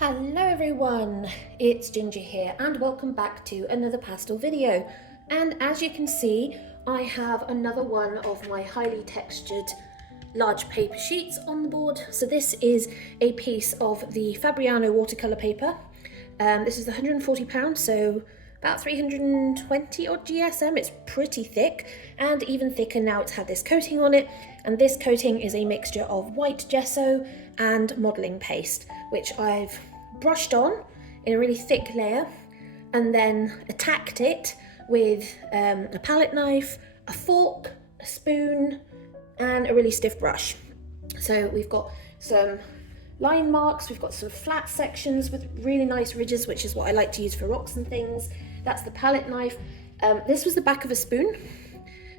Hello everyone, it's Ginger here and welcome back to another pastel video. And as you can see, I have another one of my highly textured large paper sheets on the board. So this is a piece of the Fabriano watercolour paper. This is £140, so about 320 odd GSM. It's pretty thick and even thicker now it's had this coating on it. And this coating is a mixture of white gesso and modelling paste, which I've brushed on in a really thick layer and then attacked it with a palette knife, a fork, a spoon and a really stiff brush. So we've got some line marks, we've got some flat sections with really nice ridges, which is what I like to use for rocks and things. That's the palette knife. This was the back of a spoon,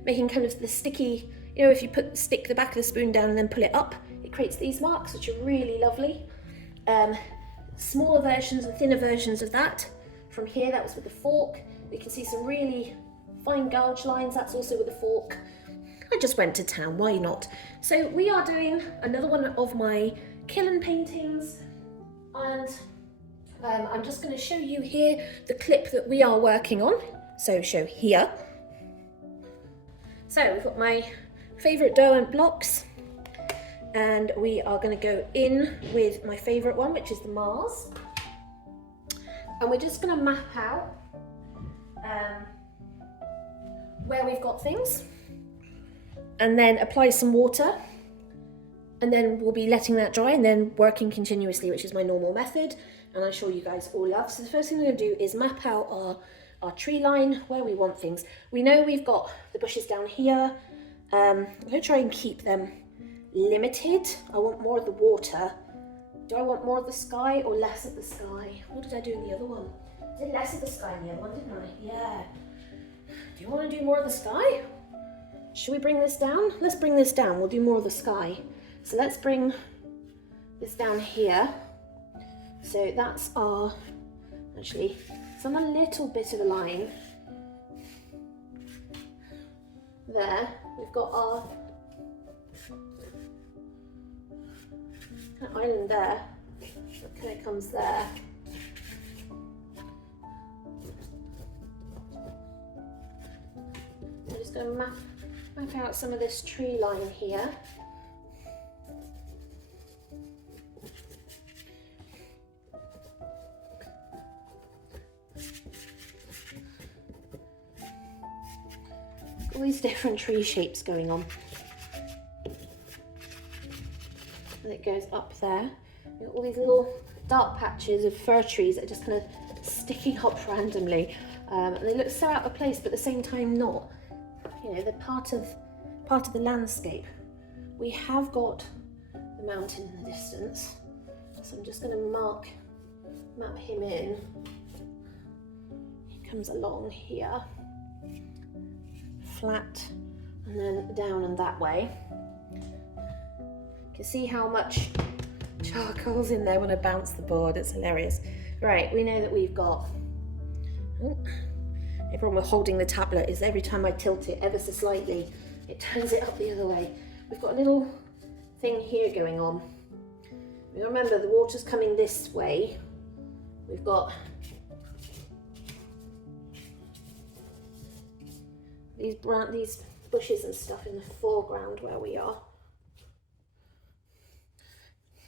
making kind of the sticky, you know, if you stick the back of the spoon down and then pull it up, it creates these marks, which are really lovely. Smaller versions and thinner versions of that. From here, that was with the fork. We can see some really fine gouge lines, that's also with the fork. I just went to town, why not? So we are doing another one of my Killin paintings, and I'm just going to show you here the clip that we are working on. So show here. So we've got my favourite Derwent blocks, and we are going to go in with my favourite one, which is the Mars, and we're just going to map out where we've got things and then apply some water, and then we'll be letting that dry and then working continuously, which is my normal method and I'm sure you guys all love. So the first thing we're going to do is map out our tree line where we want things. We know we've got the bushes down here. I'm going to try and keep them limited. I want more of the water. Do I want more of the sky or less of the sky? What did I do in the other one? I did less of the sky in the other one, didn't I? Yeah. Do you want to do more of the sky? Should we bring this down? Let's bring this down. We'll do more of the sky. So let's bring this down here. So that's our, actually, it's on a little bit of a line. There, we've got our island there, that kind of comes there. I'm just going to map out some of this tree line here. All these different tree shapes going on. And it goes up there. You've got all these little dark patches of fir trees that are just kind of sticking up randomly. And they look so out of place, but at the same time not. You know, they're part of the landscape. We have got the mountain in the distance. So I'm just going to map him in. He comes along here. Flat and then down and that way. You can see how much charcoal's in there when I bounce the board. It's hilarious. Right, we know that we've got, the problem with holding the tablet is every time I tilt it ever so slightly, it turns it up the other way. We've got a little thing here going on. Remember, the water's coming this way. We've got these bushes and stuff in the foreground where we are.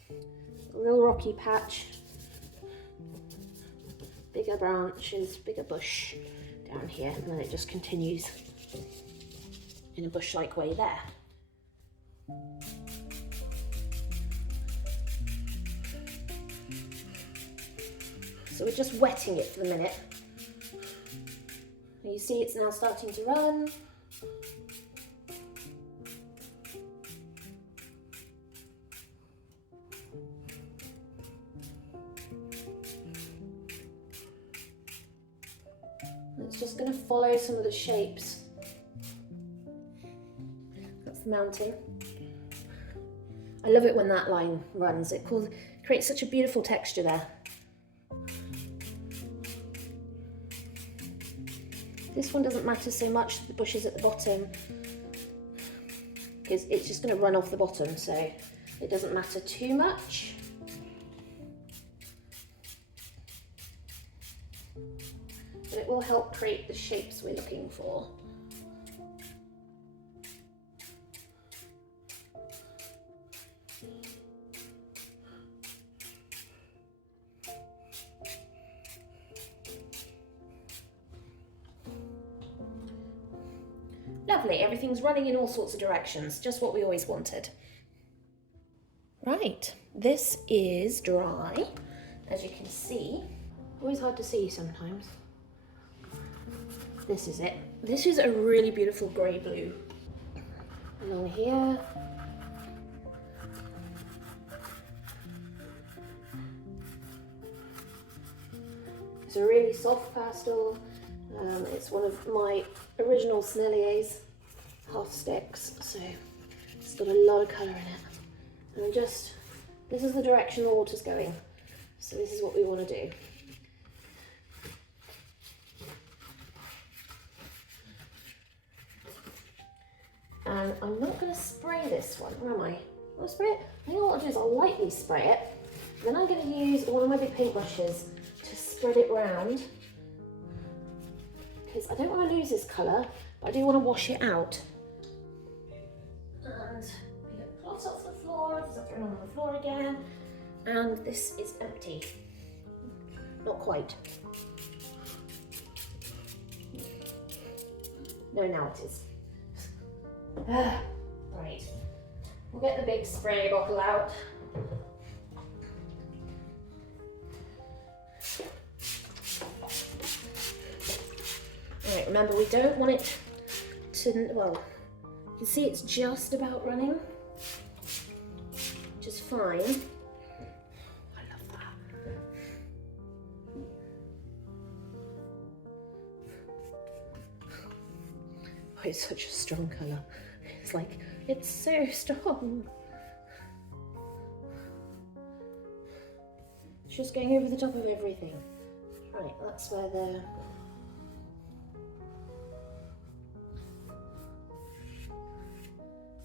A little rocky patch, bigger branches, bigger bush down here, and then it just continues in a bush-like way there. So we're just wetting it for the minute. You see it's now starting to run. It's just going to follow some of the shapes. That's the mountain. I love it when that line runs. It creates such a beautiful texture there. This one doesn't matter so much, the bushes at the bottom, because it's just going to run off the bottom, so it doesn't matter too much. will help create the shapes we're looking for. Lovely, everything's running in all sorts of directions, just what we always wanted. Right, this is dry, as you can see. Always hard to see sometimes. This is it. This is a really beautiful grey blue. Along here. It's a really soft pastel. It's one of my original Snellier's half sticks, so it's got a lot of colour in it. And this is the direction the water's going. So this is what we want to do. And I'm not going to spray this one, or am I? Will I spray it? I think what I'll do is I'll lightly spray it. Then I'm going to use one of my big paintbrushes to spread it round. Because I don't want to lose this colour, but I do want to wash it out. And we get cloths off the floor, there's nothing on the floor again. And this is empty. Not quite. No, now it is. Right, we'll get the big spray bottle out. Right, remember we don't want it to, well, you can see it's just about running, which is fine. I love that. Oh, it's such a strong colour. It's like, it's so strong. It's just going over the top of everything. Right, that's where the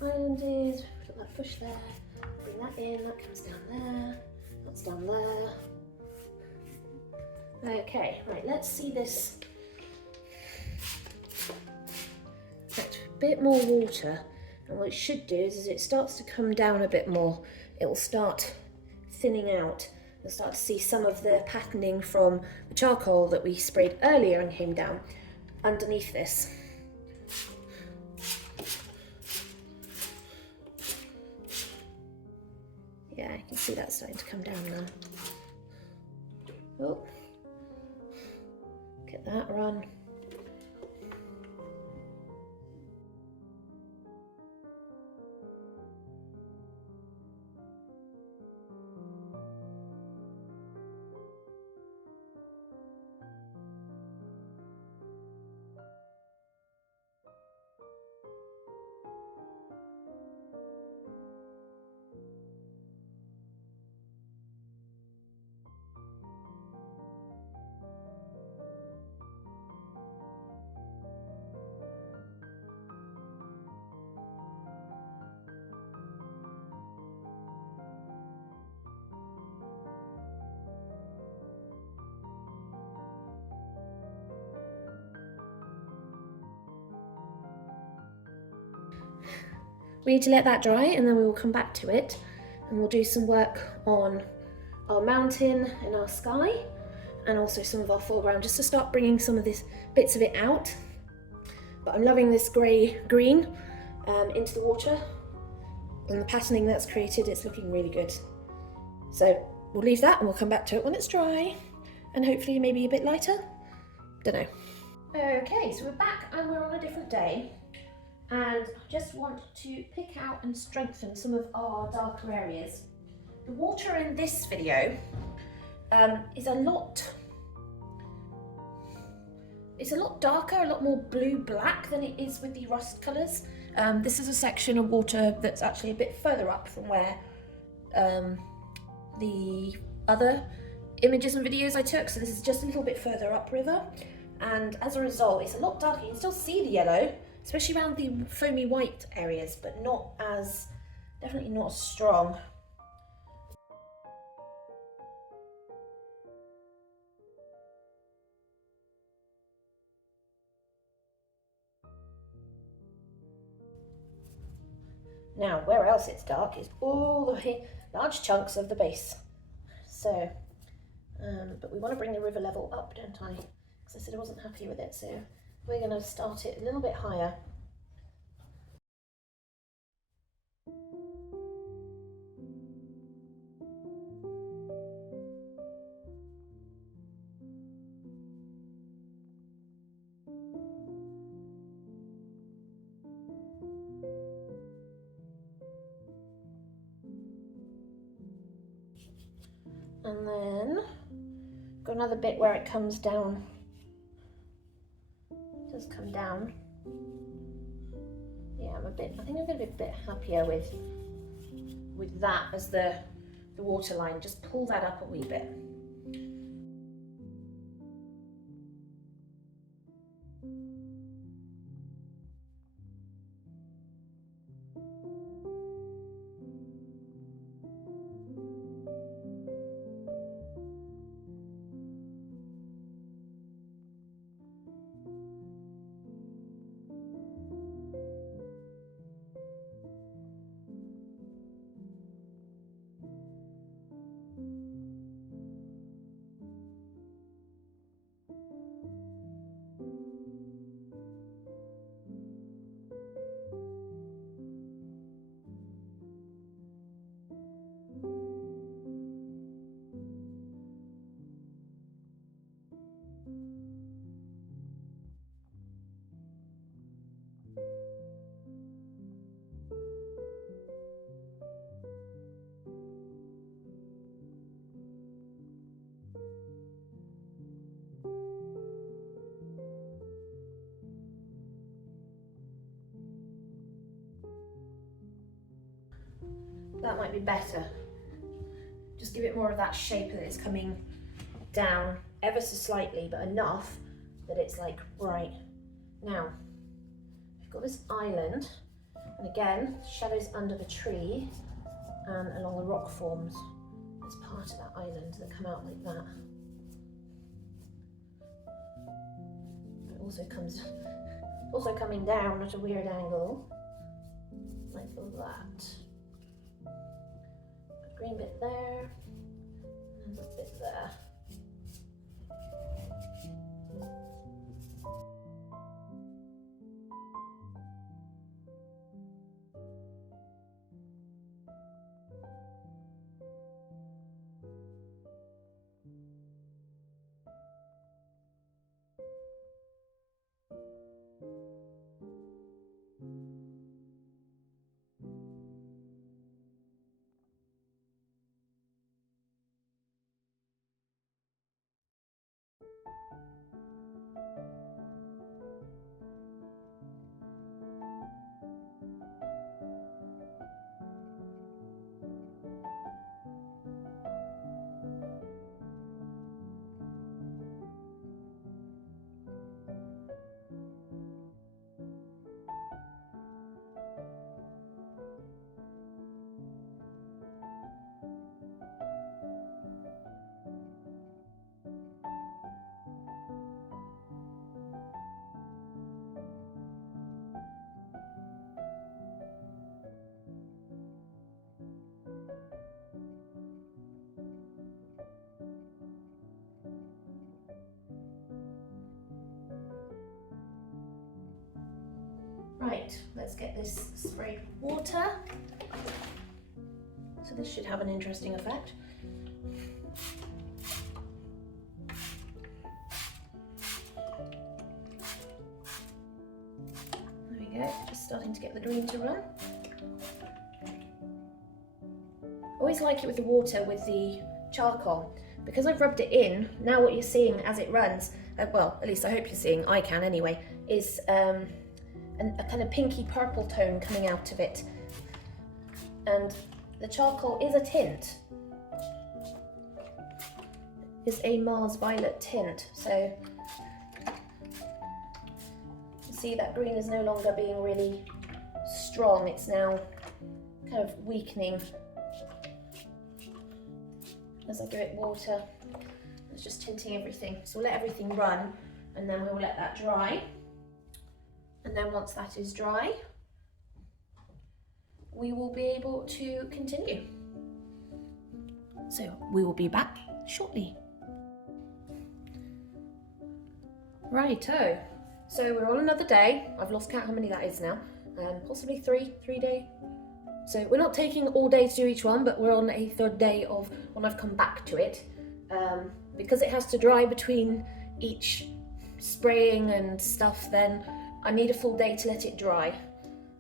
island is. Put that push there, bring that in, that comes down there, that's down there. Okay, right, let's see this. Right, a bit more water, and what it should do is as it starts to come down a bit more, it will start thinning out. You'll start to see some of the patterning from the charcoal that we sprayed earlier and came down underneath this. Yeah, you can see that starting to come down now. Oh, get that run. We need to let that dry and then we will come back to it and we'll do some work on our mountain and our sky and also some of our foreground just to start bringing some of these bits of it out. But I'm loving this grey-green into the water and the patterning that's created. It's looking really good. So we'll leave that and we'll come back to it when it's dry and hopefully maybe a bit lighter. Don't know. Okay, so we're back and we're on a different day. And I just want to pick out and strengthen some of our darker areas. The water in this video is a lot darker, a lot more blue-black than it is with the rust colours. This is a section of water that's actually a bit further up from where the other images and videos I took, so this is just a little bit further upriver, and as a result it's a lot darker. You can still see the yellow, especially around the foamy white areas, but definitely not as strong. Now, where else it's dark is all the way, large chunks of the base. So, but we want to bring the river level up, don't I? Because I said I wasn't happy with it, so we're going to start it a little bit higher. And then got another bit where it comes down. It does come down. Yeah, I think I'm going to be a bit happier with that as the waterline. Just pull that up a wee bit. That might be better. Just give it more of that shape that it's coming down ever so slightly, but enough that it's like, right. Now, we've got this island, and again, shadows under the tree and along the rock forms. There's part of that island that come out like that. It also coming down at a weird angle, like that. Green bit there, and a bit there. Right, let's get this sprayed with water. So this should have an interesting effect. There we go, just starting to get the green to run. Always like it with the water with the charcoal. Because I've rubbed it in, now what you're seeing as it runs, well, at least I hope you're seeing, I can anyway, is a kind of pinky purple tone coming out of it. And the charcoal is a tint. Is a Mars violet tint. So you see that green is no longer being really strong, it's now kind of weakening as I give it water. It's just tinting everything. So we'll let everything run and then we'll let that dry. And then once that is dry, we will be able to continue. So we will be back shortly. Righto, so we're on another day. I've lost count how many that is now. Possibly three day. So we're not taking all day to do each one, but we're on a third day of when I've come back to it. Because it has to dry between each spraying and stuff, then I need a full day to let it dry.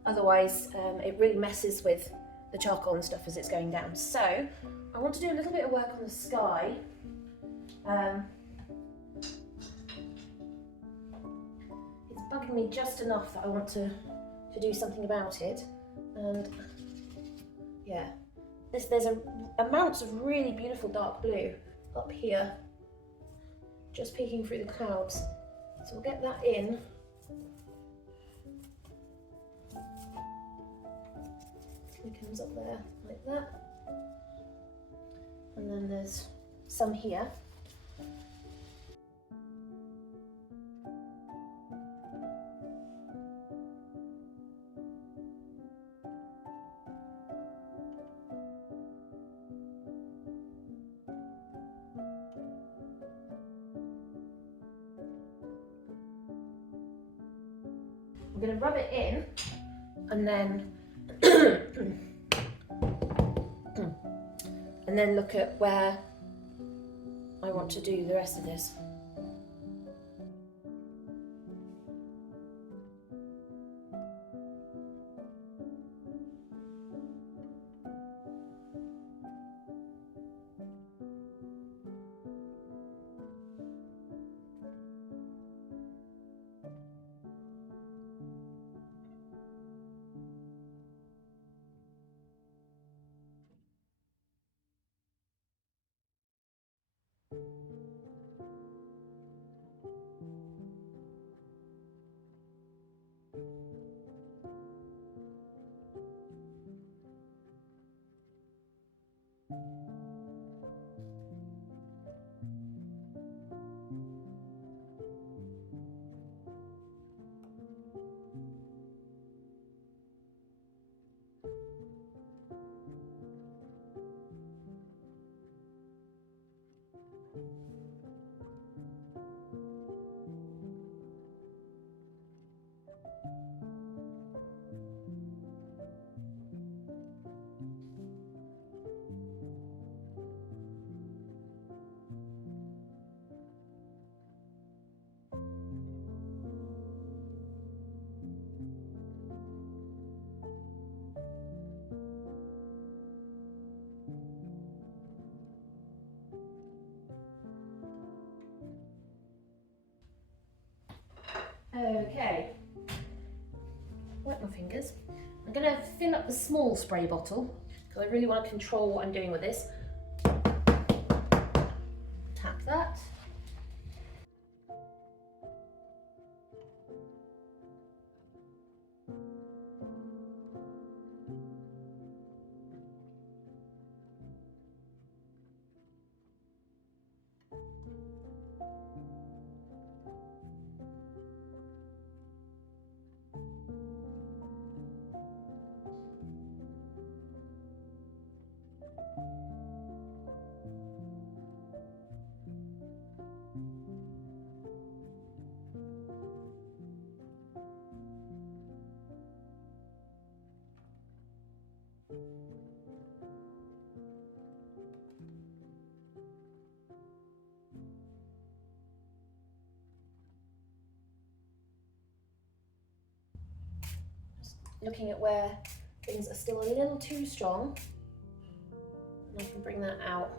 Otherwise, it really messes with the charcoal and stuff as it's going down. So I want to do a little bit of work on the sky. It's bugging me just enough that I want to do something about it. And yeah, there's amounts of really beautiful dark blue up here, just peeking through the clouds. So we'll get that in. It comes up there like that. And then there's some here. I'm going to rub it in and then and then look at where I want to do the rest of this. Okay, wet my fingers. I'm going to fill up the small spray bottle because I really want to control what I'm doing with this. Tap that. Looking at where things are still a little too strong, and I can bring that out.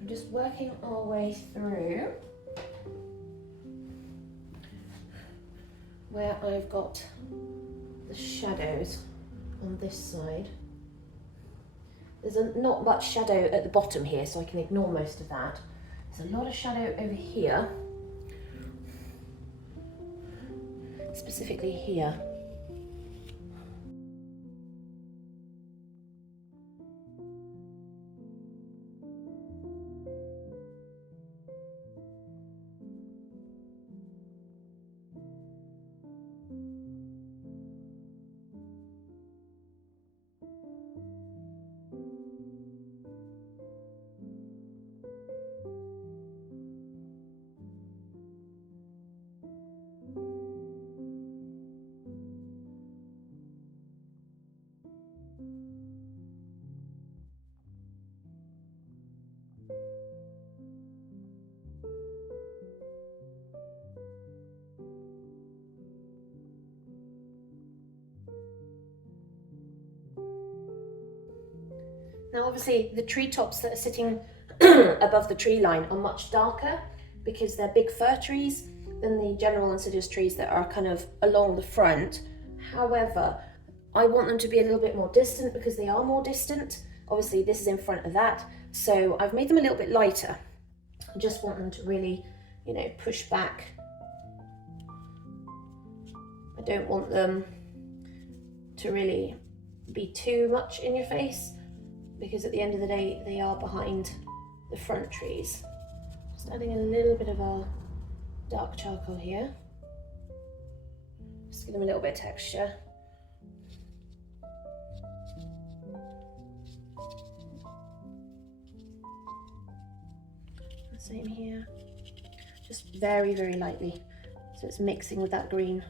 I'm just working our way through where I've got the shadows on this side. There's not much shadow at the bottom here, so I can ignore most of that. There's a lot of shadow over here, specifically here. Now obviously the treetops that are sitting above the tree line are much darker because they're big fir trees than the general insidious trees that are kind of along the front. However, I want them to be a little bit more distant because they are more distant. Obviously this is in front of that, so I've made them a little bit lighter. I just want them to really, you know, push back. I don't want them to really be too much in your face, because at the end of the day, they are behind the front trees. Just adding a little bit of our dark charcoal here. Just give them a little bit of texture. Same here. Just very, very lightly, so it's mixing with that green.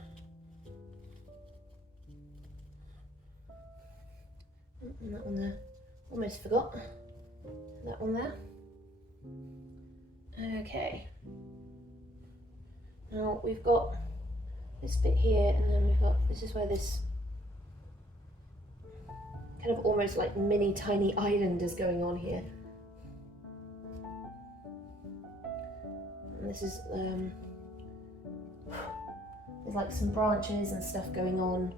And that one there. Almost forgot that one there. Okay. Now we've got this bit here, and then we've got, this is where this kind of almost like mini tiny island is going on here. And this is, there's like some branches and stuff going on.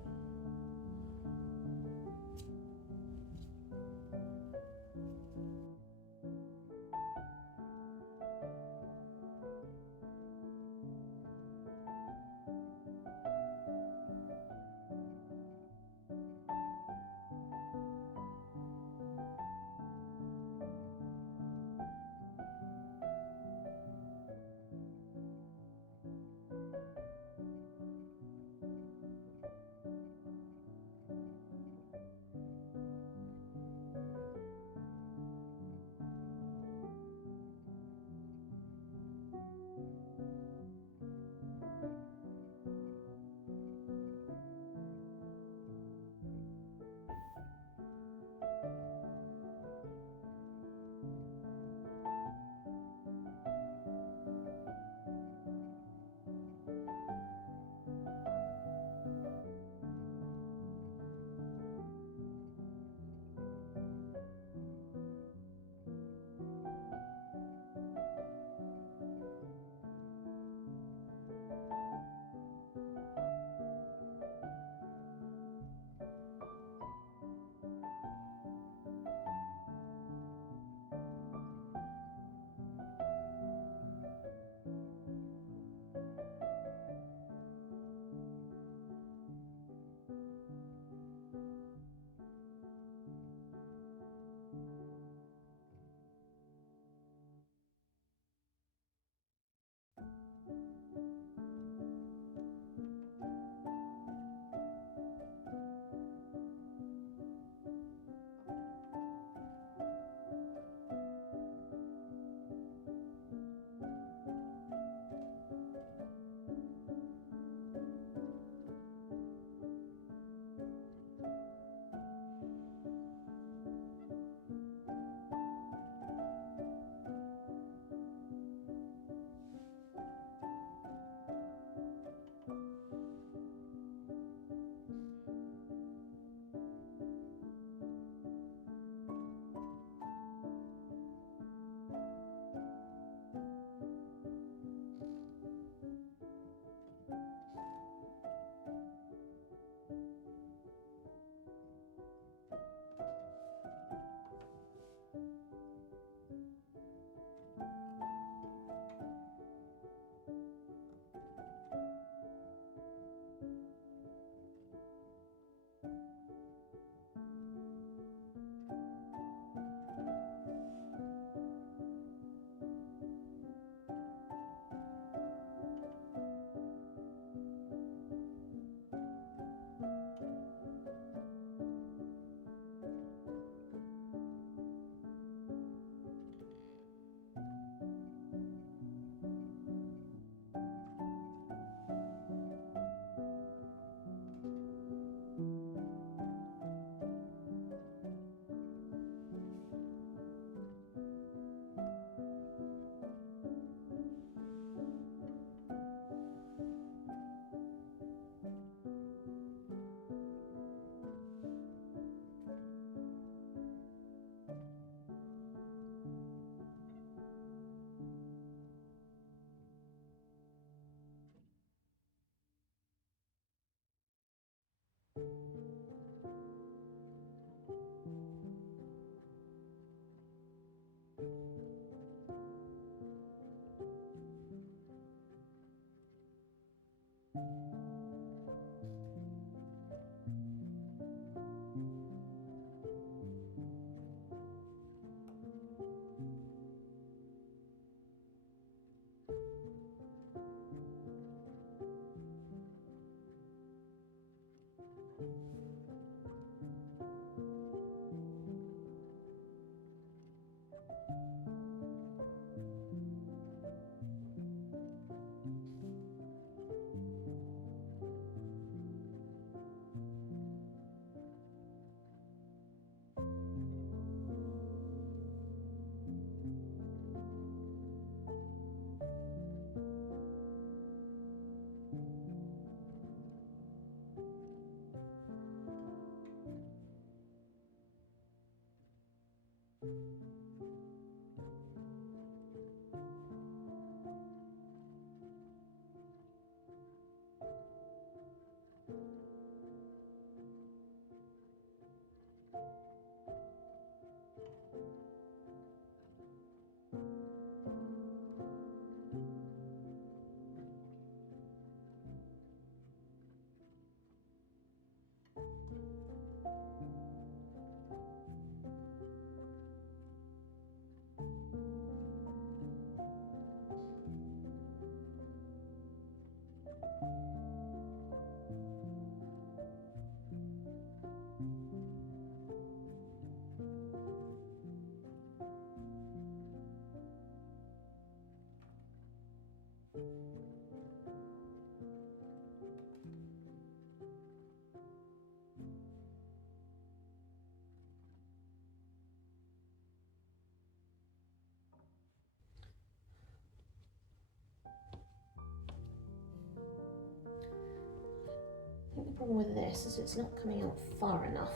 problem with this is it's not coming out far enough.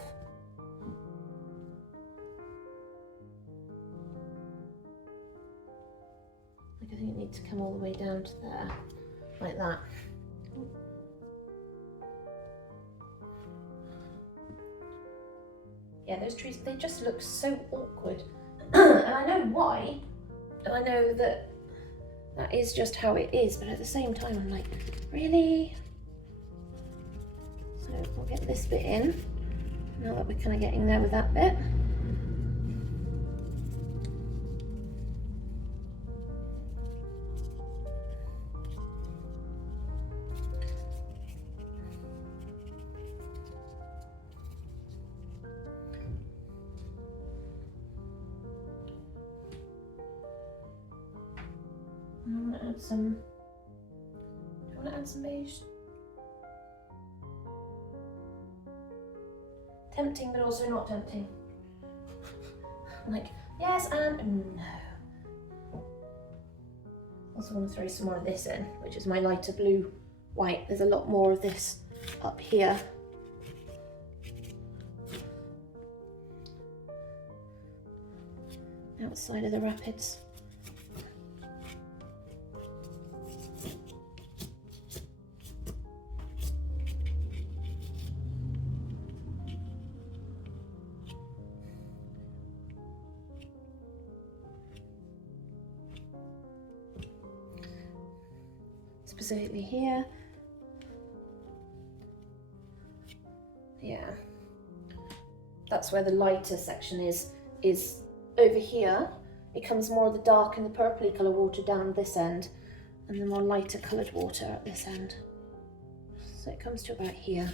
Like I think it needs to come all the way down to there, like that. Yeah, those trees, they just look so awkward. And I know why. And I know that that is just how it is, but at the same time I'm like, really? So we'll get this bit in, now that we're kind of getting there with that bit. I want to add some, do you want to add some beige? Tempting, but also not tempting. I'm like, yes and no. Also want to throw some more of this in, which is my lighter blue white. There's a lot more of this up here. Outside of the rapids. Specifically here. Yeah, that's where the lighter section is over here. It comes more of the dark and the purpley colour water down this end, and the more lighter coloured water at this end. So it comes to about here.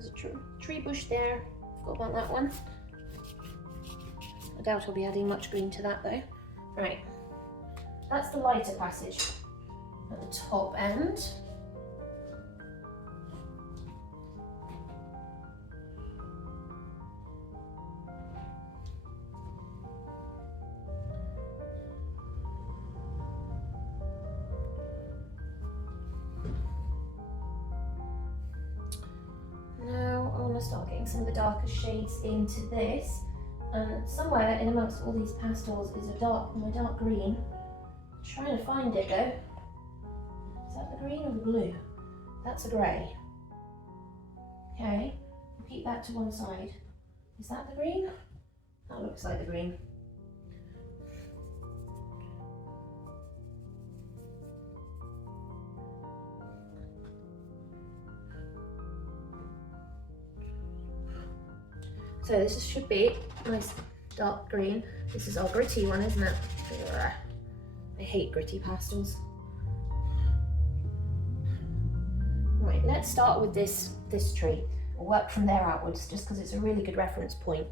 There's a tree bush there, forgot about that one. I doubt I'll be adding much green to that though. Right, that's the lighter passage at the top end. Start getting some of the darker shades into this, and somewhere in amongst all these pastels is my dark green. I'm trying to find it though. Is that the green or the blue? That's a grey. Okay, we'll keep that to one side. Is that the green? That looks like the green. So this should be nice dark green. This is our gritty one, isn't it? Ugh. I hate gritty pastels. Right, let's start with this tree. We'll work from there outwards, just because it's a really good reference point.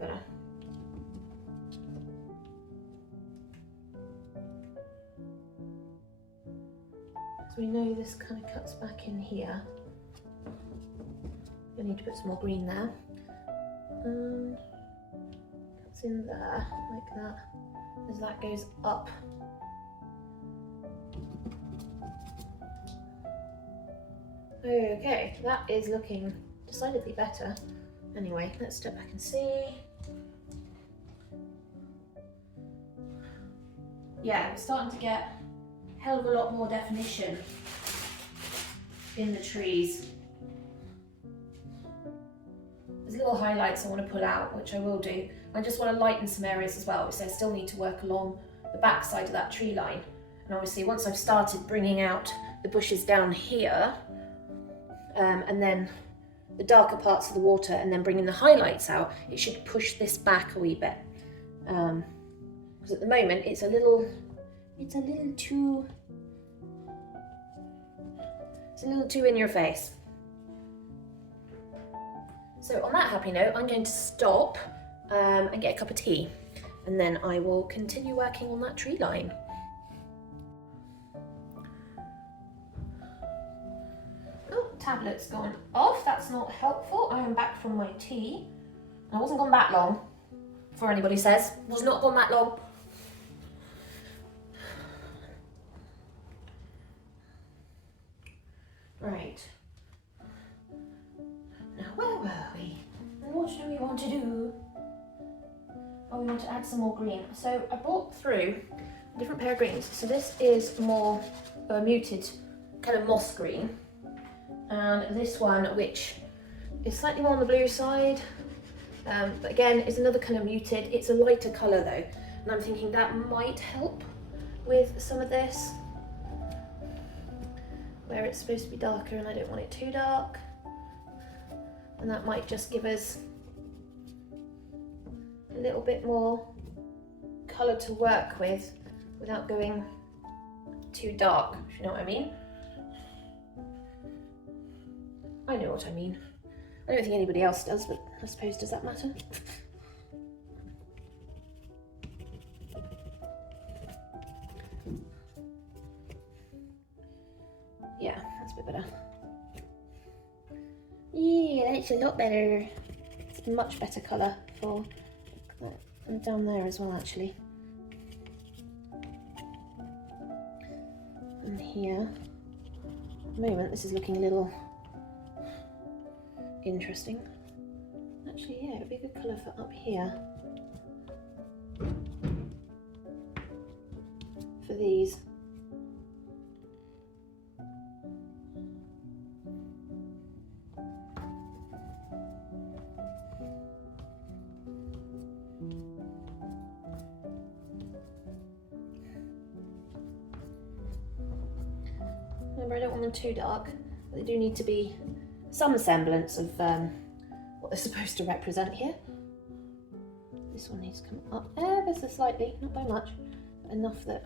bit better. So we know this kind of cuts back in here. I need to put some more green there. Cuts in there, like that, as that goes up. Okay, that is looking decidedly better. Anyway, let's step back and see. Yeah, we're starting to get a hell of a lot more definition in the trees. There's little highlights I want to pull out, which I will do. I just want to lighten some areas as well, because I still need to work along the back side of that tree line. And obviously once I've started bringing out the bushes down here, and then the darker parts of the water, and then bringing the highlights out, it should push this back a wee bit. Because at the moment it's a little too in your face. So on that happy note, I'm going to stop and get a cup of tea, and then I will continue working on that tree line. Tablet's gone off, that's not helpful. I am back from my tea. I wasn't gone that long, before anybody says. Was not gone that long. Right. Now where were we? And what do we want to do? Oh, we want to add some more green. So I brought through a different pair of greens. So this is more muted kind of moss green. And this one, which is slightly more on the blue side, but again is another kind of muted. It's a lighter colour though, and I'm thinking that might help with some of this, where it's supposed to be darker and I don't want it too dark, and that might just give us a little bit more colour to work with without going too dark, if you know what I mean. I know what I mean. I don't think anybody else does, but I suppose, does that matter? Yeah, that's a bit better. Yeah, that's a lot better. It's a much better colour for that, and down there as well, actually. And here, at the moment, this is looking a little interesting. Actually, yeah, it would be a good colour for up here. For these. Remember, I don't want them too dark, but they do need to be some semblance of what they're supposed to represent here. This one needs to come up ever so slightly, not by much, but enough that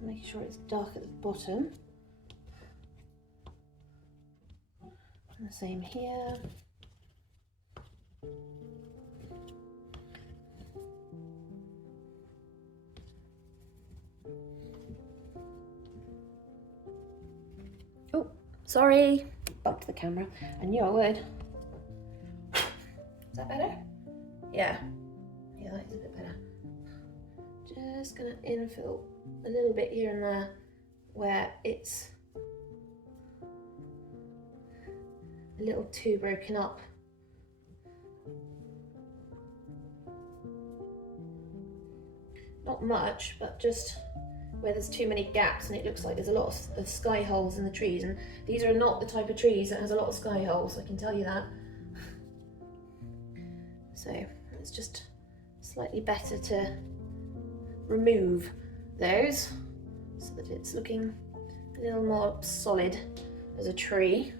make sure it's dark at the bottom. And the same here. Oh, sorry, bumped the camera. I knew I would. Is that better? Yeah, that is a bit better. Just gonna infill a little bit here and there where it's a little too broken up. Not much, but just where there's too many gaps and it looks like there's a lot of sky holes in the trees, and these are not the type of trees that has a lot of sky holes, I can tell you that. So it's just slightly better to remove those so that it's looking a little more solid as a tree.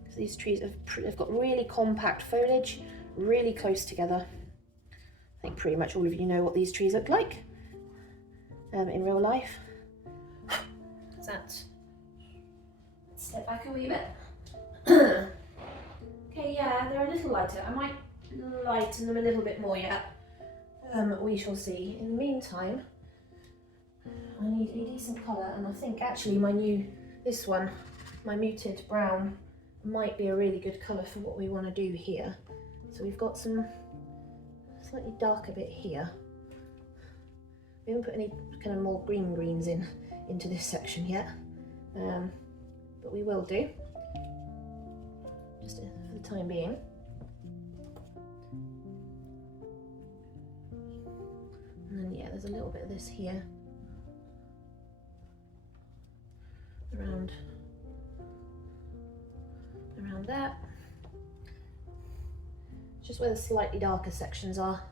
Because these trees have got really compact foliage, really close together. I think pretty much all of you know what these trees look like in real life. Let's step back a wee bit. Okay, Okay, yeah, they're a little lighter. I might lighten them a little bit more yet. We shall see. In the meantime, I need a decent colour, and I think actually this one, my muted brown, might be a really good colour for what we want to do here. So we've got some slightly darker bit here. We haven't put any kind of more greens into this section yet, but we will do, just for the time being. And then yeah, there's a little bit of this here, around that. Just where the slightly darker sections are.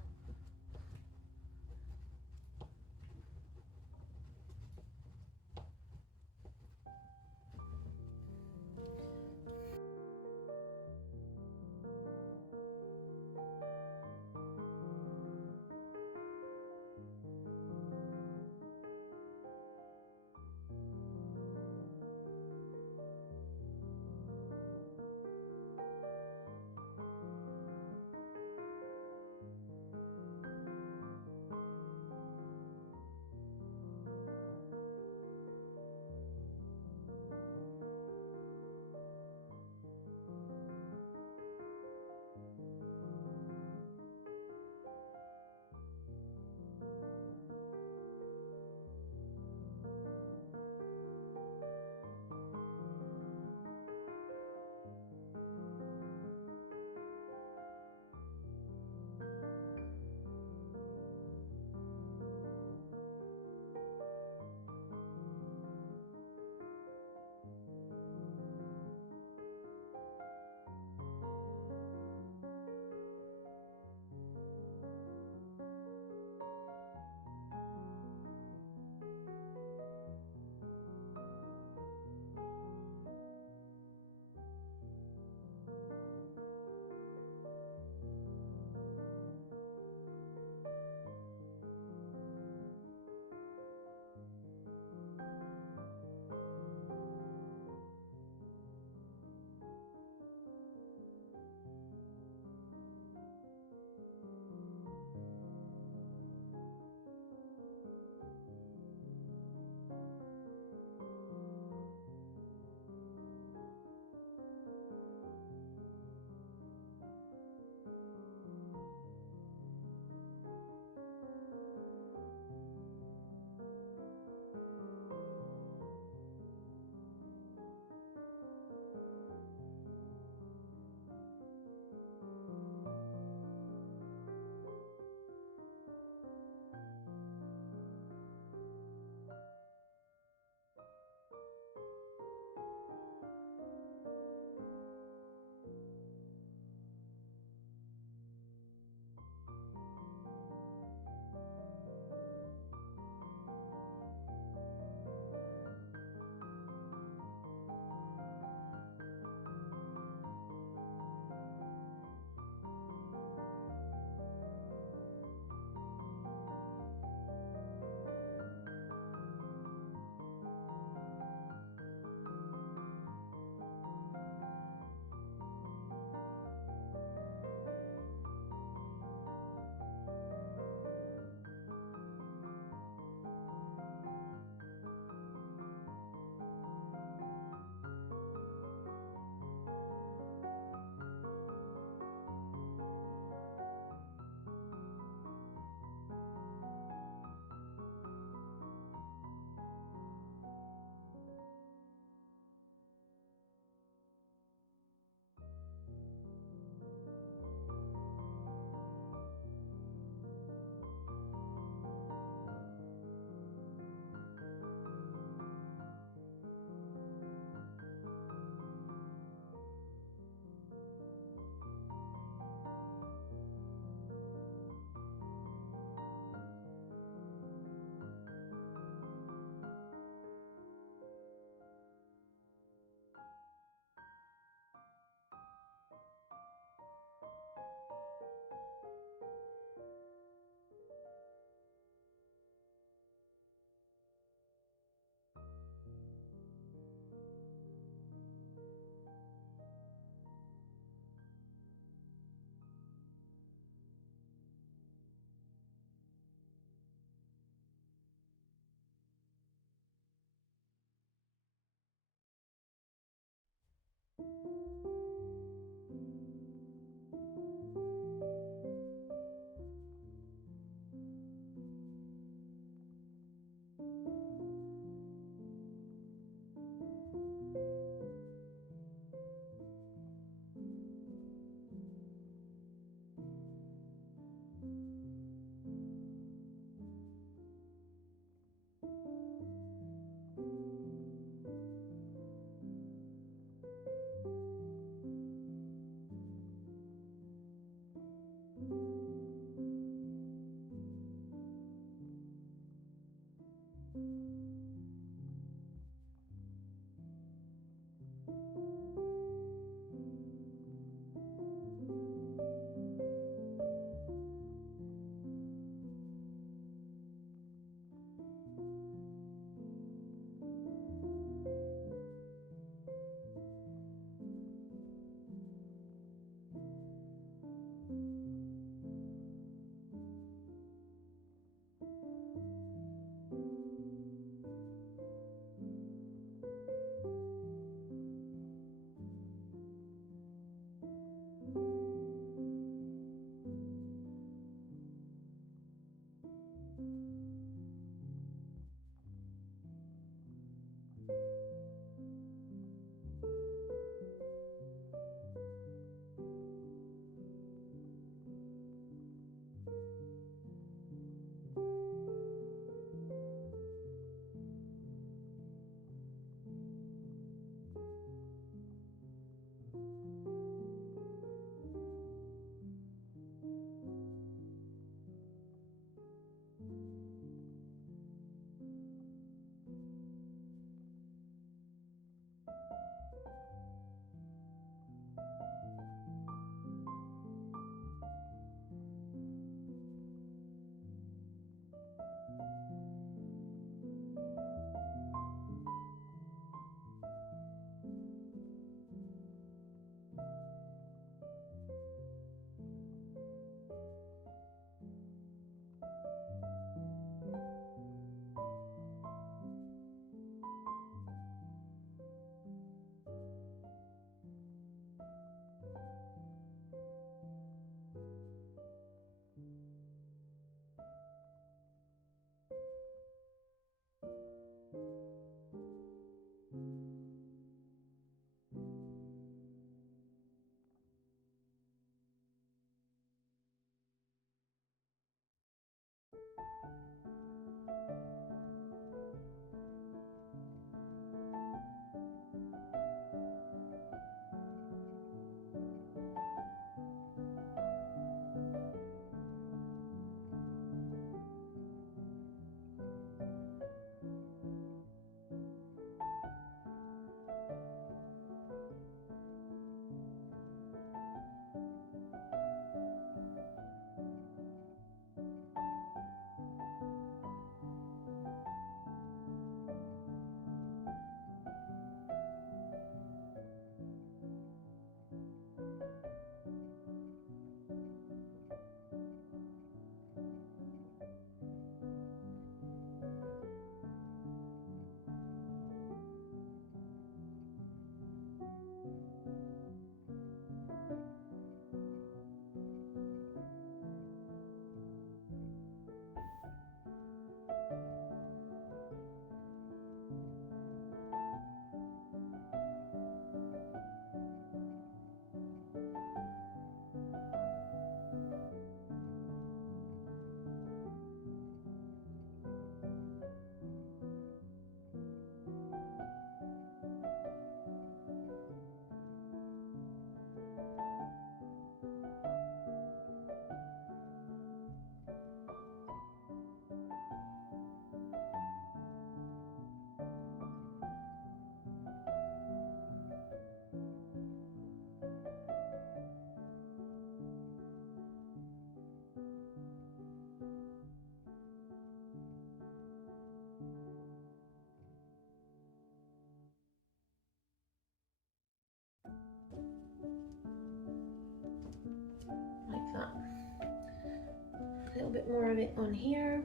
bit more of it on here.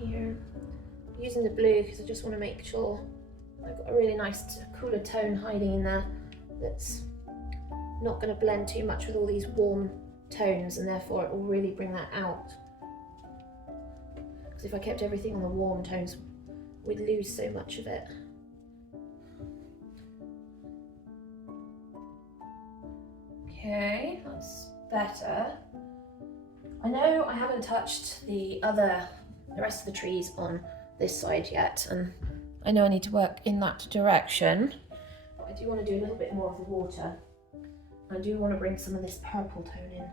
Here, using the blue because I just want to make sure I've got a really nice cooler tone hiding in there that's not going to blend too much with all these warm tones, and therefore it will really bring that out. Because if I kept everything on the warm tones, we'd lose so much of it. Okay, that's better. I know I haven't touched the rest of the trees on this side yet, and I know I need to work in that direction. But I do want to do a little bit more of the water. I do want to bring some of this purple tone in.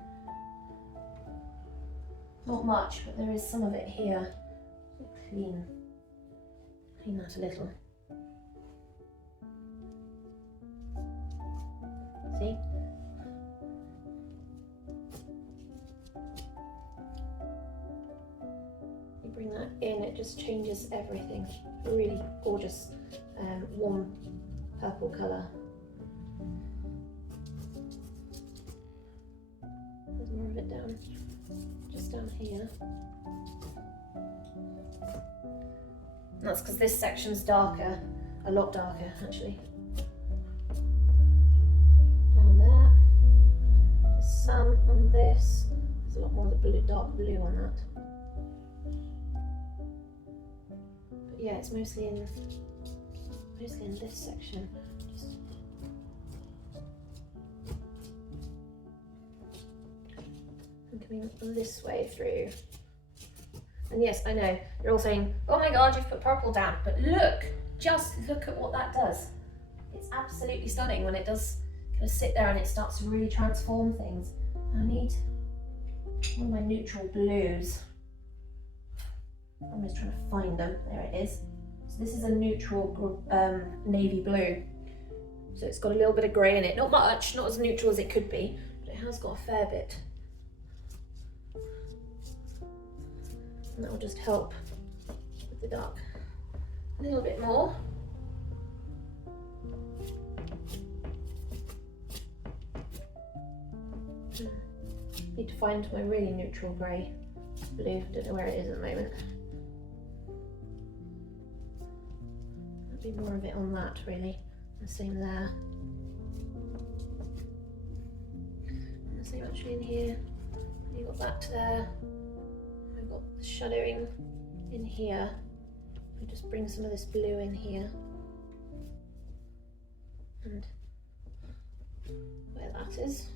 Not much, but there is some of it here. Clean that a little. See? You bring that in, it just changes everything. A really gorgeous, warm purple colour. There's more of it down, just down here. And that's because this section's darker, a lot darker actually. Down there, there's some on this. There's a lot more of the blue, dark blue on that. But yeah, it's mostly in this section. Just coming this way through. And yes, I know, you're all saying, oh my god, you've put purple down, but look, just look at what that does. It's absolutely stunning when it does kind of sit there and it starts to really transform things. I need one of my neutral blues. I'm just trying to find them, there it is. So this is a neutral navy blue. So it's got a little bit of grey in it, not much, not as neutral as it could be, but it has got a fair bit. And that will just help with the dark a little bit more. Need to find my really neutral grey blue. Don't know where it is at the moment. There'll be more of it on that really. The same there. And the same actually in here. You got that there. I've got the shadowing in here. I'll just bring some of this blue in here. And where that is.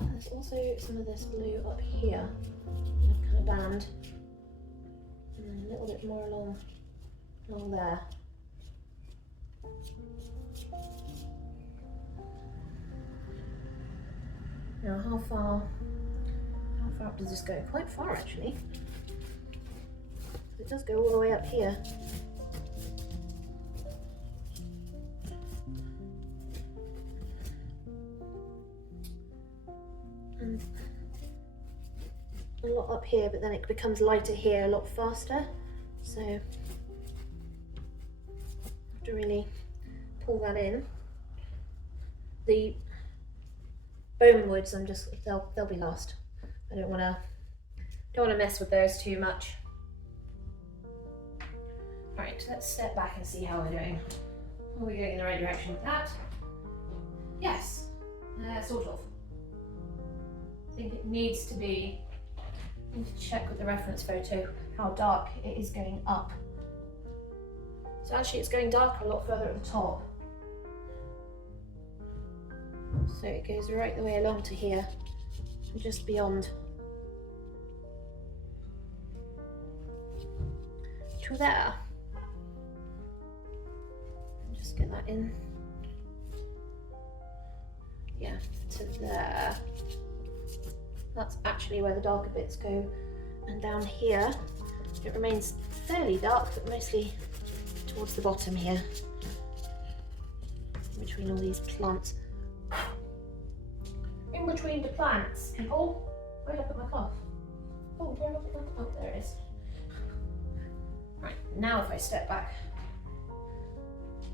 There's also some of this blue up here, kind of band. And then a little bit more along there. Now how far up does this go? Quite far actually. It does go all the way up here. And a lot up here, but then it becomes lighter here a lot faster. So I have to really pull that in. The bone woods, they'll be last. I don't want to mess with those too much. All right, let's step back and see how we're doing. Are we going in the right direction with that? Yes, sort of. I think it needs to be. I need to check with the reference photo how dark it is going up. So actually, it's going darker a lot further at the top. So it goes right the way along to here, and just beyond to there. Just get that in. Yeah, to there. That's actually where the darker bits go. And down here, it remains fairly dark, but mostly towards the bottom here. between all these plants. In between the plants, people. Where did I put my cloth? Oh, where did I put my cloth? Oh, there it is. Right, now if I step back.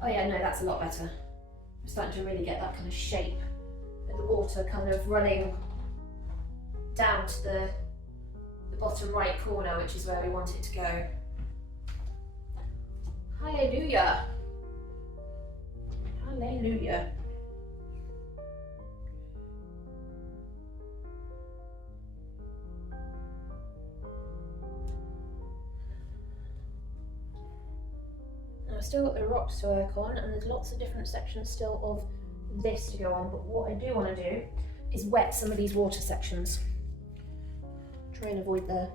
Oh yeah, no, that's a lot better. I'm starting to really get that kind of shape with the water kind of running down to the bottom right corner, which is where we want it to go. Hallelujah. Hallelujah. Now I've still got the rocks to work on, and there's lots of different sections still of this to go on, but what I do want to do is wet some of these water sections. Try and avoid the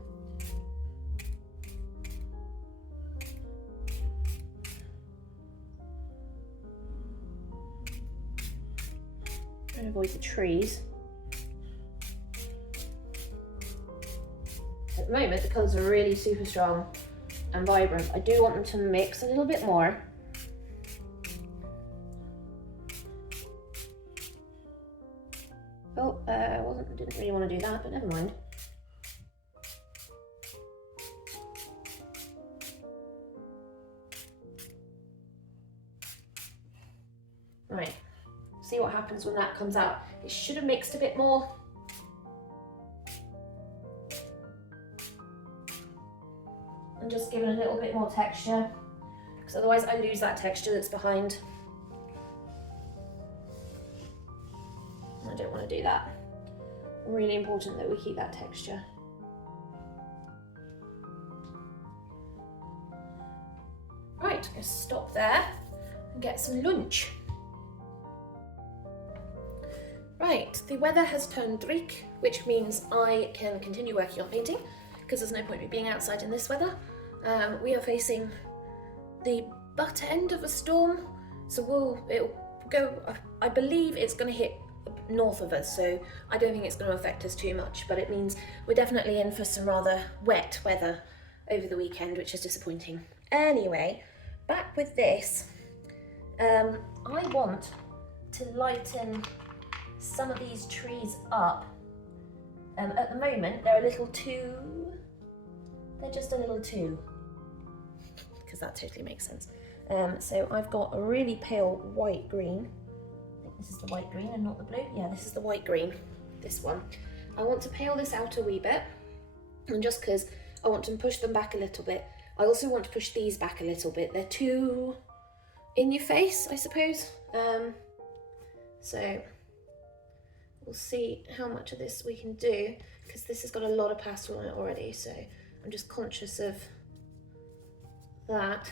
trees. At the moment the colours are really super strong and vibrant. I do want them to mix a little bit more. Oh, didn't really want to do that, but never mind. Right, see what happens when that comes out. It should have mixed a bit more. And just give it a little bit more texture, because otherwise I lose that texture that's behind. I don't want to do that. Really important that we keep that texture. Right, I'm going to stop there and get some lunch. Right, the weather has turned dreek, which means I can continue working on painting, because there's no point in me being outside in this weather. We are facing the butt end of a storm, so it'll go, I believe it's going to hit north of us, so I don't think it's going to affect us too much, but it means we're definitely in for some rather wet weather over the weekend, which is disappointing. Anyway, back with this. I want to lighten some of these trees up. At the moment they're a little too, they're just a little too, because that totally makes sense. So I've got a really pale white green. I think this is the white green and not the blue. Yeah, this is the white green, this one. I want to pale this out a wee bit, and just because I want to push them back a little bit. I also want to push these back a little bit. They're too in your face, I suppose. So we'll see how much of this we can do, because this has got a lot of pastel on it already, so I'm just conscious of that.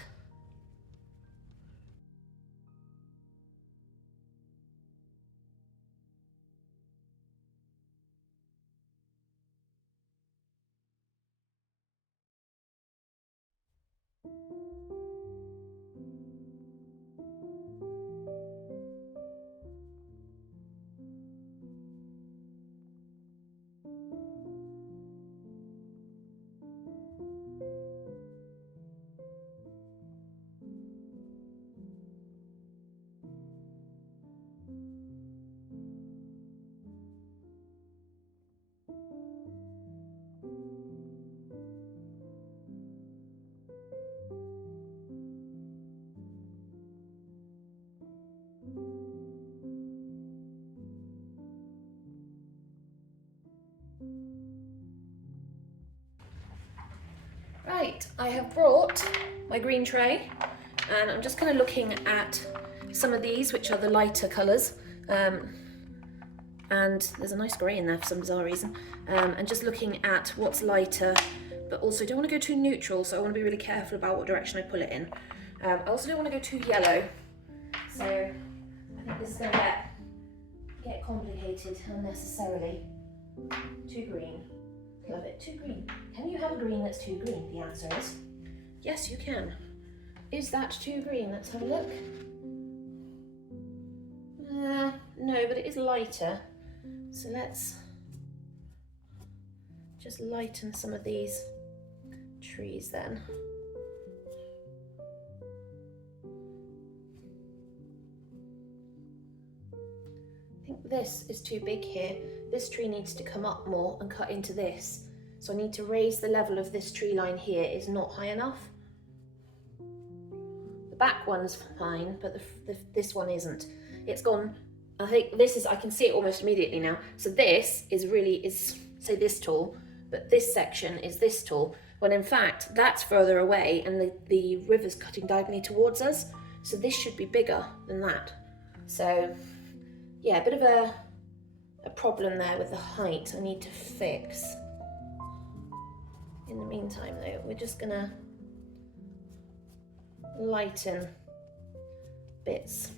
Right, I have brought my green tray, and I'm just kind of looking at some of these, which are the lighter colours, and there's a nice grey in there for some bizarre reason, and just looking at what's lighter, but also don't want to go too neutral, so I want to be really careful about what direction I pull it in. I also don't want to go too yellow, so I think this is going to get complicated unnecessarily. Too green. Love it. Too green. Can you have a green that's too green? The answer is yes, you can. Is that too green? Let's have a look. No, but it is lighter. So let's just lighten some of these trees then. think this is too big here. This tree needs to come up more and cut into this. So I need to raise the level of this tree line here. It's not high enough. The back one's fine, but this one isn't. It's gone, I think this is, I can see it almost immediately now. So this is say this tall, but this section is this tall, when in fact that's further away and the river's cutting diagonally towards us. So this should be bigger than that. So yeah, a bit of a problem there with the height I need to fix. In the meantime though, we're just gonna lighten bits.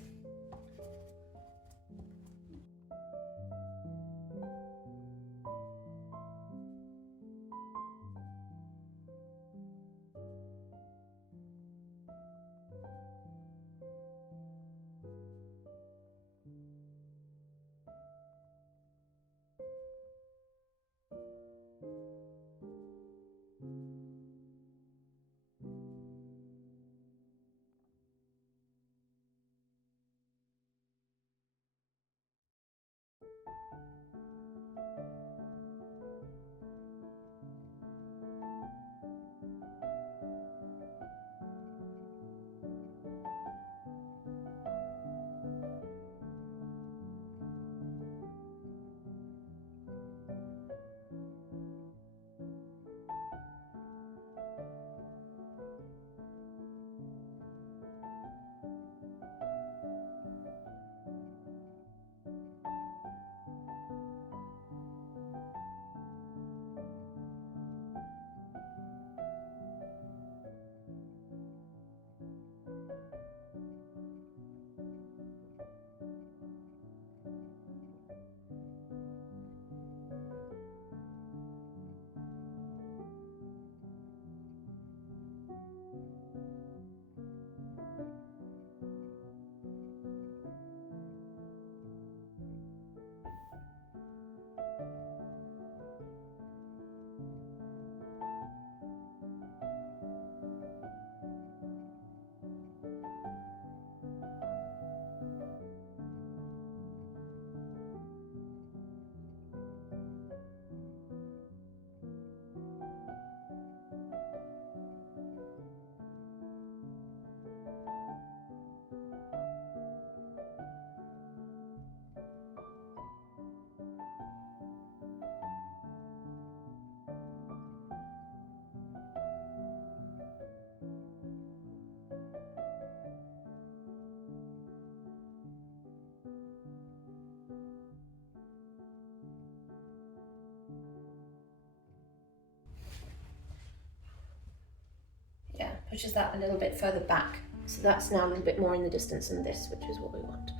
Yeah, pushes that a little bit further back. So that's now a little bit more in the distance than this, which is what we want.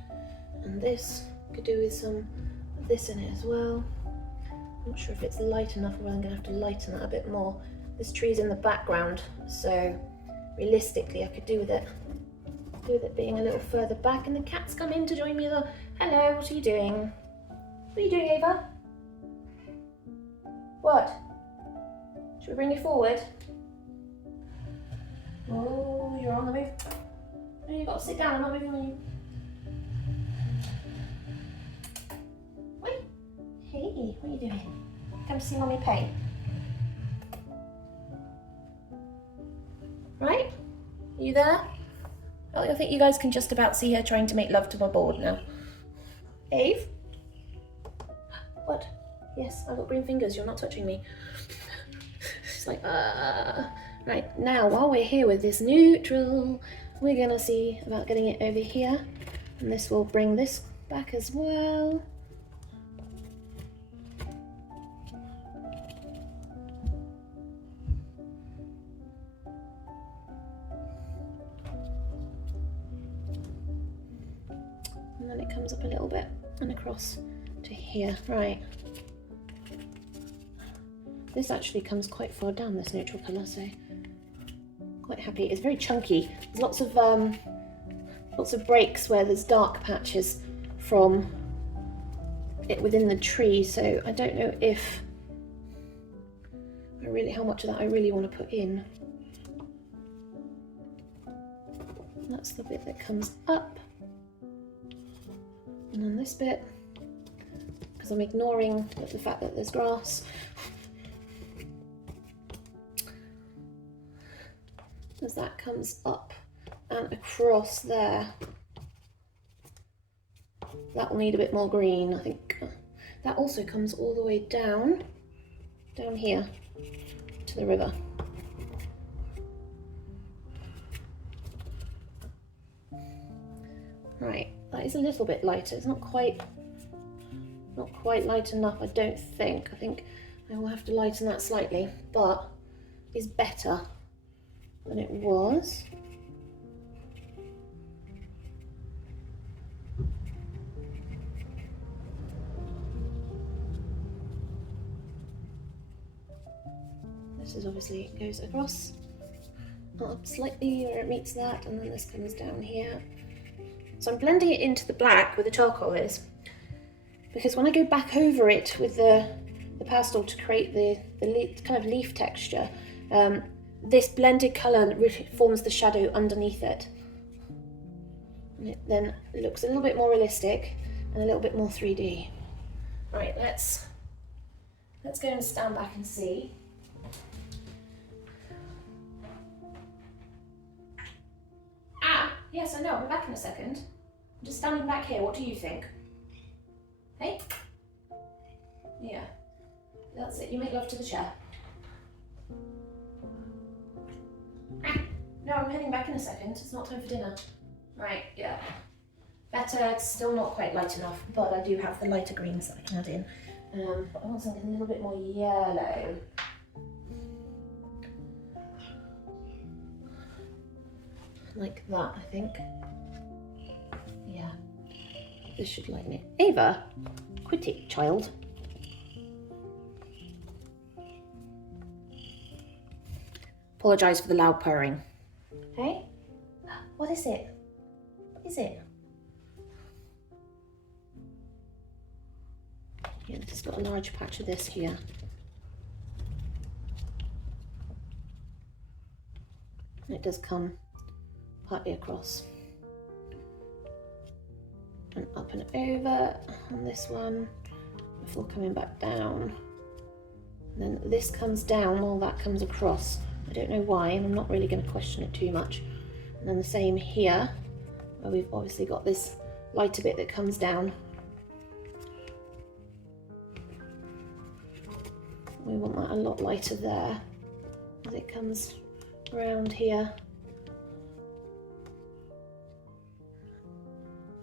And this could do with some of this in it as well. I'm not sure if it's light enough or I'm gonna have to lighten that a bit more. This tree's in the background, so realistically I could do with it being a little further back. And the cat's come in to join me. Hello, what are you doing? What are you doing, Ava? What? Should we bring you forward? Oh, you're on the move. No, you've got to sit down. I'm not moving on you. Wait. Hey, what are you doing? Come to see Mummy paint. Right? Are you there? Oh, I think you guys can just about see her trying to make love to my board now. Eve? What? Yes, I've got green fingers. You're not touching me. She's like, Right, now while we're here with this neutral, we're gonna see about getting it over here. And this will bring this back as well. And then it comes up a little bit and across to here, right. This actually comes quite far down, this neutral colour, so quite happy. It's very chunky. There's lots of breaks where there's dark patches from it within the tree, so I don't know if how much of that I really want to put in. That's the bit that comes up, and then this bit because I'm ignoring the fact that there's grass. As that comes up and across there. That will need a bit more green, I think. That also comes all the way down here to the river. Right, that is a little bit lighter. It's not quite light enough, I don't think. I think I will have to lighten that slightly, but it's better than it was. This is obviously, it goes across, up slightly where it meets that, and then this comes down here. So I'm blending it into the black where the charcoal is, because when I go back over it with the pastel to create the kind of leaf texture, this blended colour forms the shadow underneath it. And it then looks a little bit more realistic and a little bit more 3D. Right, let's go and stand back and see. Yes, I know, I'll be back in a second. I'm just standing back here, what do you think? Hey? Yeah, that's it, you make love to the chair. No, I'm heading back in a second, it's not time for dinner. Right, yeah. Better, it's still not quite light enough, but I do have the lighter greens that I can add in. But I want something a little bit more yellow. Like that, I think. Yeah, this should lighten it. Ava, quit it, child. Apologise for the loud purring. Hey? What is it? What is it? Yeah, it's got a large patch of this here. It does come partly across and up and over on this one before coming back down. And then this comes down while that comes across. I don't know why, and I'm not really going to question it too much. And then the same here, where we've obviously got this lighter bit that comes down. We want that a lot lighter there as it comes around here.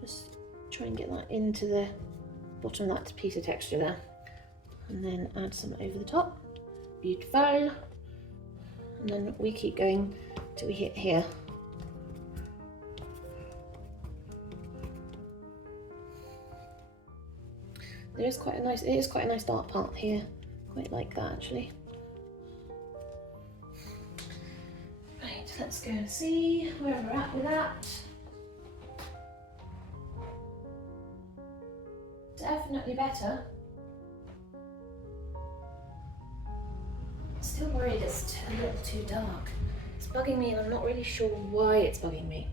Just try and get that into the bottom of that piece of texture there. And then add some over the top. Beautiful. And then we keep going till we hit here. It is quite a nice dark part here. Quite like that actually. Right, let's go and see where we're at with that. Definitely better. Still worried it's a little too dark. It's bugging me and I'm not really sure why it's bugging me.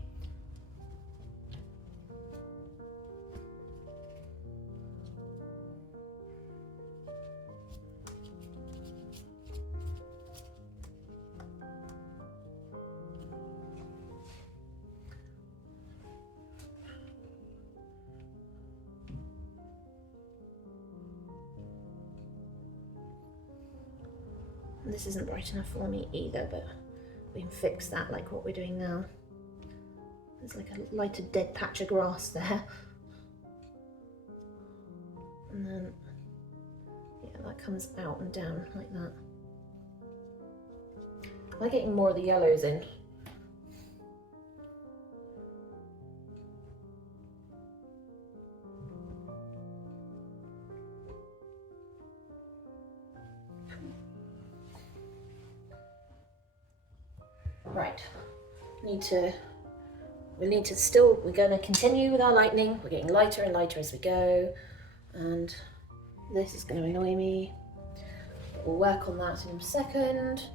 This isn't bright enough for me either, but we can fix that like what we're doing now. There's like a lighter dead patch of grass there. And then, yeah, that comes out and down like that. I like getting more of the yellows in. Right, we're going to continue with our lightning. We're getting lighter and lighter as we go, and this is going to annoy me. But we'll work on that in a second.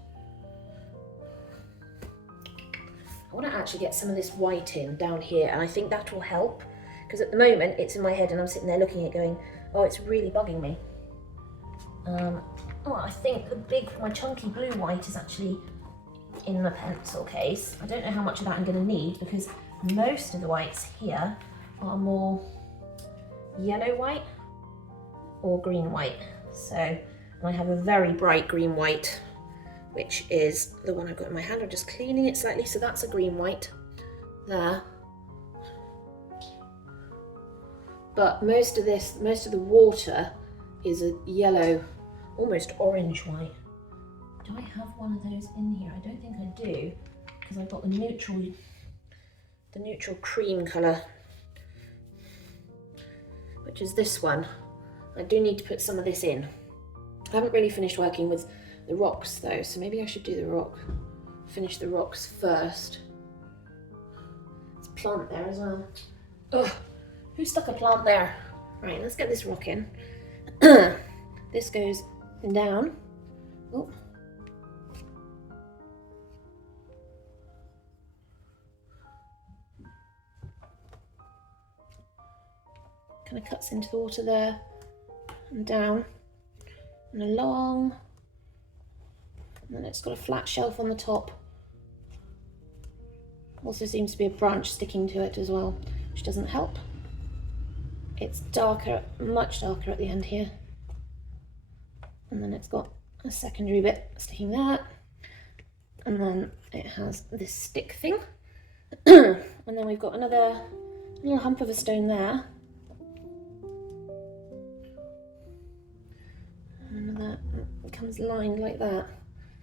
I want to actually get some of this white in down here, and I think that will help because at the moment it's in my head and I'm sitting there looking at it going, oh, it's really bugging me. Oh, I think my chunky blue white is actually in the pencil case. I don't know how much of that I'm going to need because most of the whites here are more yellow white or green white. So I have a very bright green white, which is the one I've got in my hand. I'm just cleaning it slightly, so that's a green white there. But most of the water is a yellow, almost orange white. Do I have one of those in here? I don't think I do, because I've got the neutral cream colour, which is this one. I do need to put some of this in. I haven't really finished working with the rocks though, so maybe I should do finish the rocks first. There's a plant there as well. Ugh, who stuck a plant there? Right, let's get this rock in. This goes down. Oh. Kind of cuts into the water there and down and along, and then it's got a flat shelf on the top. Also seems to be a branch sticking to it as well, which doesn't help. It's darker, much darker at the end here, and then it's got a secondary bit sticking there, and then it has this stick thing. And then we've got another little hump of a stone there. And that comes lined like that.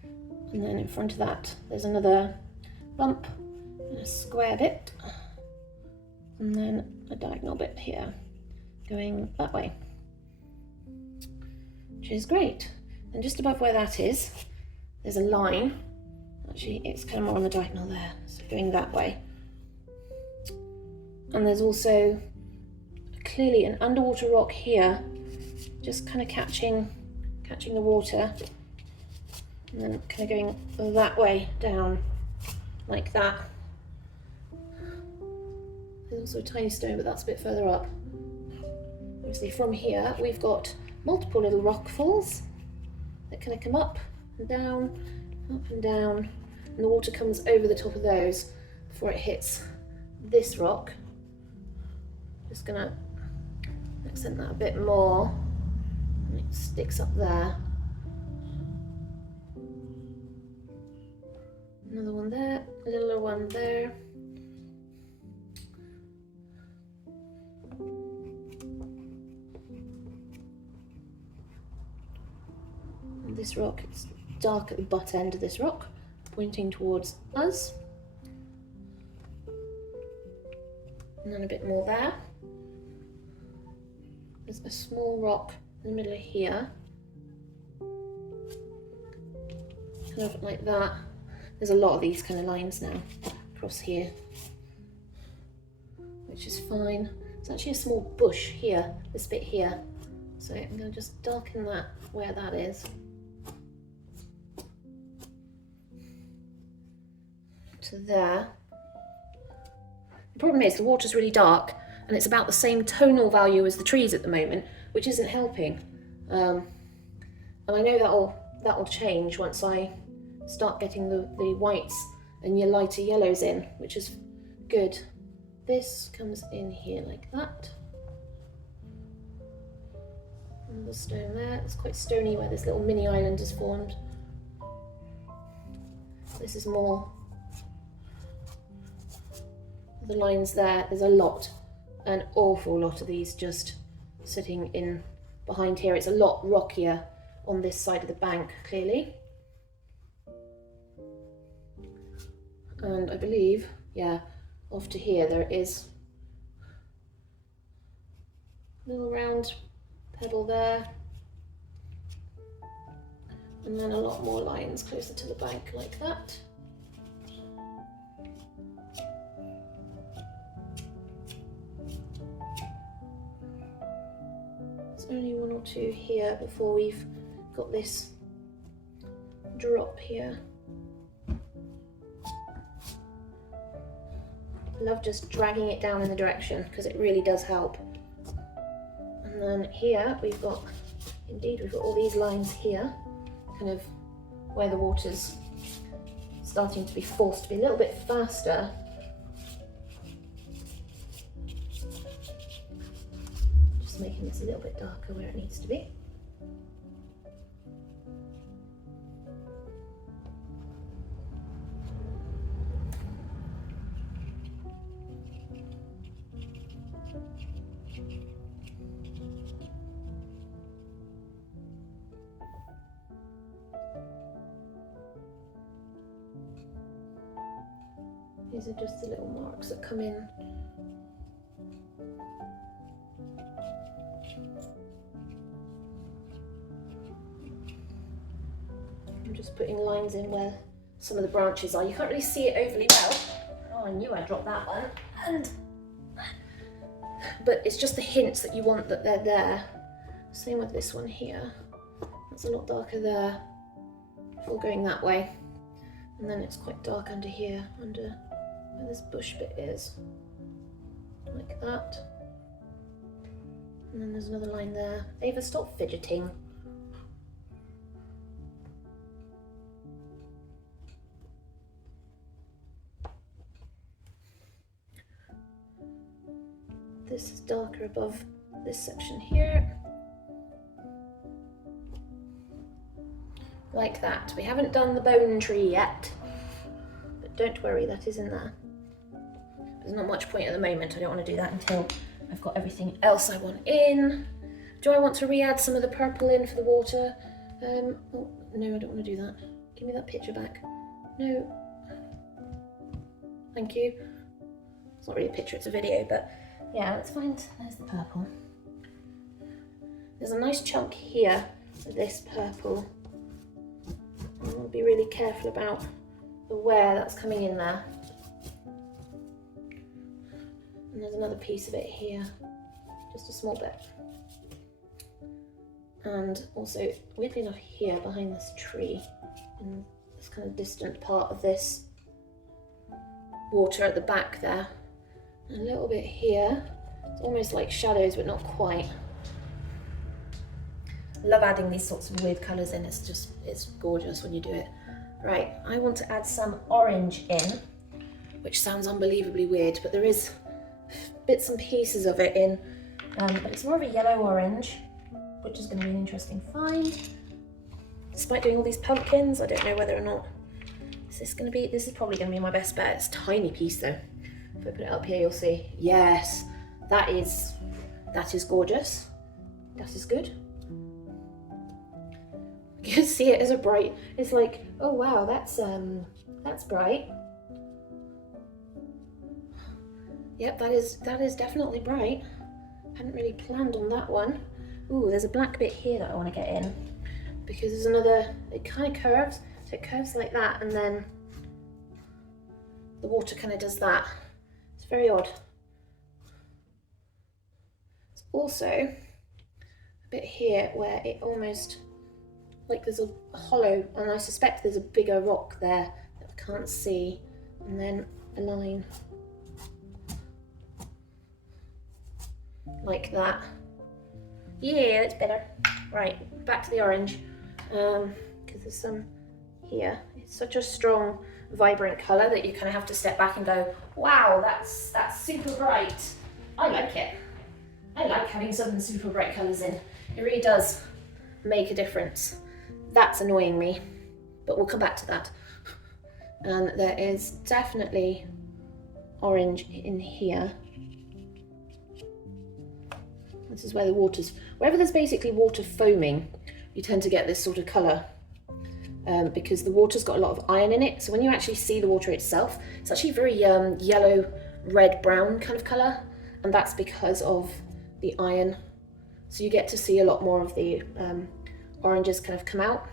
And then in front of that, there's another bump, and a square bit, and then a diagonal bit here, going that way, which is great. And just above where that is, there's a line. Actually, it's kind of more on the diagonal there, so going that way. And there's also clearly an underwater rock here, just kind of catching the water, and then kind of going that way down, like that. There's also a tiny stone, but that's a bit further up. Obviously from here, we've got multiple little rock falls that kind of come up and down, and the water comes over the top of those before it hits this rock. Just gonna accent that a bit more. And it sticks up there. Another one there, a little one there. And this rock, it's dark at the butt end of this rock, pointing towards us. And then a bit more there. There's a small rock in the middle of here, kind of like that. There's a lot of these kind of lines now across here, which is fine. There's actually a small bush here, this bit here, so I'm going to just darken that where that is to there. The problem is the water's really dark and it's about the same tonal value as the trees at the moment, which isn't helping. And I know that'll change once I start getting the whites and your lighter yellows in, which is good. This comes in here like that. And the stone there, it's quite stony where this little mini island is formed. This is more the lines there. There's an awful lot of these just sitting in behind here. It's a lot rockier on this side of the bank, clearly. And I believe, yeah, off to here there is a little round pedal there. And then a lot more lines closer to the bank like that. Only one or two here before we've got this drop here. I love just dragging it down in the direction because it really does help. And then here we've got all these lines here, kind of where the water's starting to be forced to be a little bit faster. Just making this a little bit darker where it needs to be. These are just the little marks that come in. I'm just putting lines in where some of the branches are. You can't really see it overly well. Oh, I knew I dropped that one. But it's just the hints that you want that they're there. Same with this one here. That's a lot darker there, before going that way. And then it's quite dark under here, under where this bush bit is, like that. And then there's another line there. Ava, stop fidgeting. This is darker above this section here. Like that. We haven't done the bone tree yet, but don't worry, that is in there. There's not much point at the moment. I don't want to do that until I've got everything else I want in. Do I want to re-add some of the purple in for the water? Oh, no, I don't want to do that. Give me that picture back. No. Thank you. It's not really a picture, it's a video, but yeah, let's find, there's the purple. There's a nice chunk here of this purple. I'll be really careful about the where that's coming in there. And there's another piece of it here, just a small bit. And also, weirdly enough, here behind this tree, in this kind of distant part of this water at the back there. And a little bit here. It's almost like shadows, but not quite. I love adding these sorts of weird colours in. It's gorgeous when you do it. Right, I want to add some orange in, which sounds unbelievably weird, but there is bits and pieces of it in, but it's more of a yellow orange, which is going to be an interesting find. Despite doing all these pumpkins, I don't know whether or not this is probably going to be my best bet. It's a tiny piece though. If I put it up here, you'll see. Yes, that is gorgeous. That is good. You can see it as a bright. It's like, oh wow, that's bright. Yep, that is definitely bright. Hadn't really planned on that one. Ooh, there's a black bit here that I want to get in, because there's another, it kind of curves, so it curves like that, and then the water kind of does that. It's very odd. There's also a bit here where it almost, like there's a hollow, and I suspect there's a bigger rock there that I can't see, and then a line like that. Yeah, that's better. Right, back to the orange, because there's some here. It's such a strong, vibrant colour that you kind of have to step back and go, wow, that's super bright. I like it. I like having some super bright colours in. It really does make a difference. That's annoying me, but we'll come back to that. And there is definitely orange in here. This is where the water's, wherever there's basically water foaming, you tend to get this sort of colour, because the water's got a lot of iron in it. So when you actually see the water itself, it's actually very yellow, red, brown kind of colour, and that's because of the iron. So you get to see a lot more of the oranges kind of come out.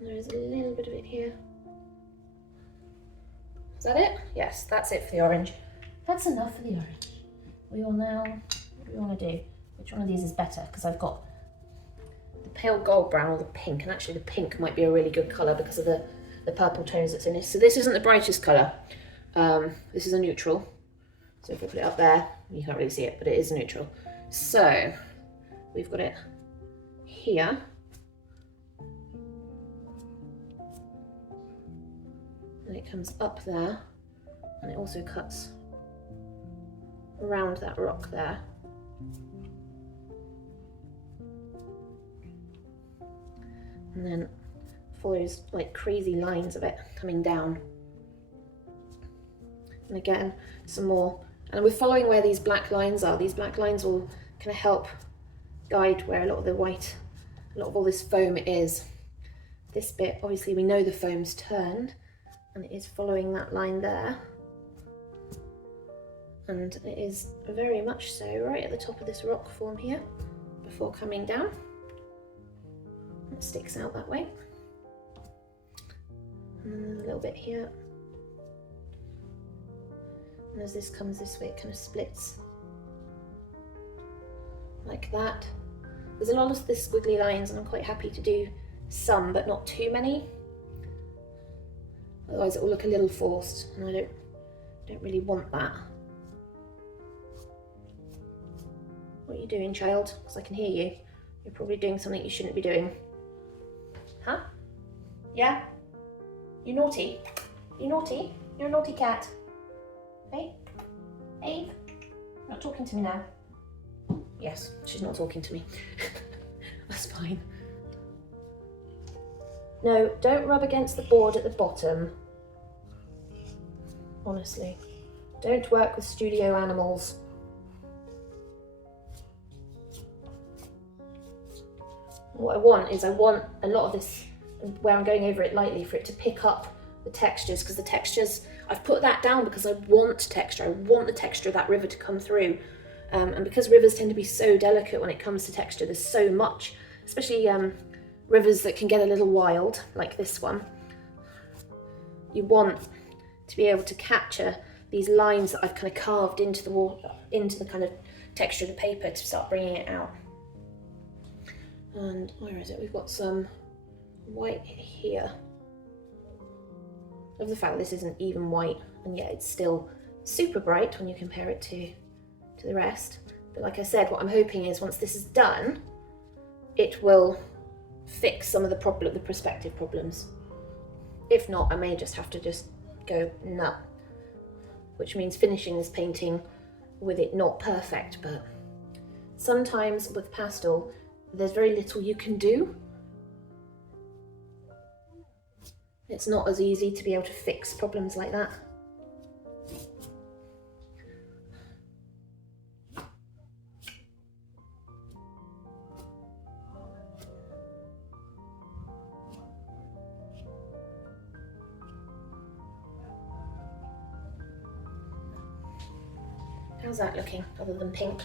There is a little bit of it here. Is that it? Yes, that's it for the orange. That's enough for the orange. We will now, what do we want to do? Which one of these is better? Because I've got the pale gold brown or the pink, and actually the pink might be a really good colour because of the the purple tones that's in this. So this isn't the brightest colour. This is a neutral. So if I put it up there, you can't really see it, but it is neutral. So we've got it here. And it comes up there, and it also cuts around that rock there. And then follows like crazy lines of it coming down. And again, some more. And we're following where these black lines are. These black lines will kind of help guide where a lot of the white, a lot of all this foam is. This bit, obviously we know the foam's turned, and it is following that line there. And it is very much so right at the top of this rock form here before coming down. It sticks out that way. And then there's a little bit here. And as this comes this way, it kind of splits like that. There's a lot of this squiggly lines, and I'm quite happy to do some, but not too many. Otherwise it will look a little forced, and I don't really want that. What are you doing, child? Because I can hear you. You're probably doing something you shouldn't be doing. Huh? Yeah? You naughty? You naughty? You're a naughty cat. Hey? Hey? You're not talking to me now. Yes, she's not talking to me. That's fine. No, don't rub against the board at the bottom. Honestly. Don't work with studio animals. What I want is, I want a lot of this, where I'm going over it lightly, for it to pick up the textures, because the textures, I've put that down because I want texture. I want the texture of that river to come through. And because rivers tend to be so delicate when it comes to texture, there's so much, especially rivers that can get a little wild, like this one. You want to be able to capture these lines that I've kind of carved into the water, into the kind of texture of the paper, to start bringing it out. And where is it? We've got some white here. Of the fact that this isn't even white, and yet it's still super bright when you compare it to the rest. But like I said, what I'm hoping is once this is done, it will fix some of the perspective problems. If not, I may just have to go no, which means finishing this painting with it not perfect. But sometimes with pastel, there's very little you can do. It's not as easy to be able to fix problems like that. How's that looking, other than pink?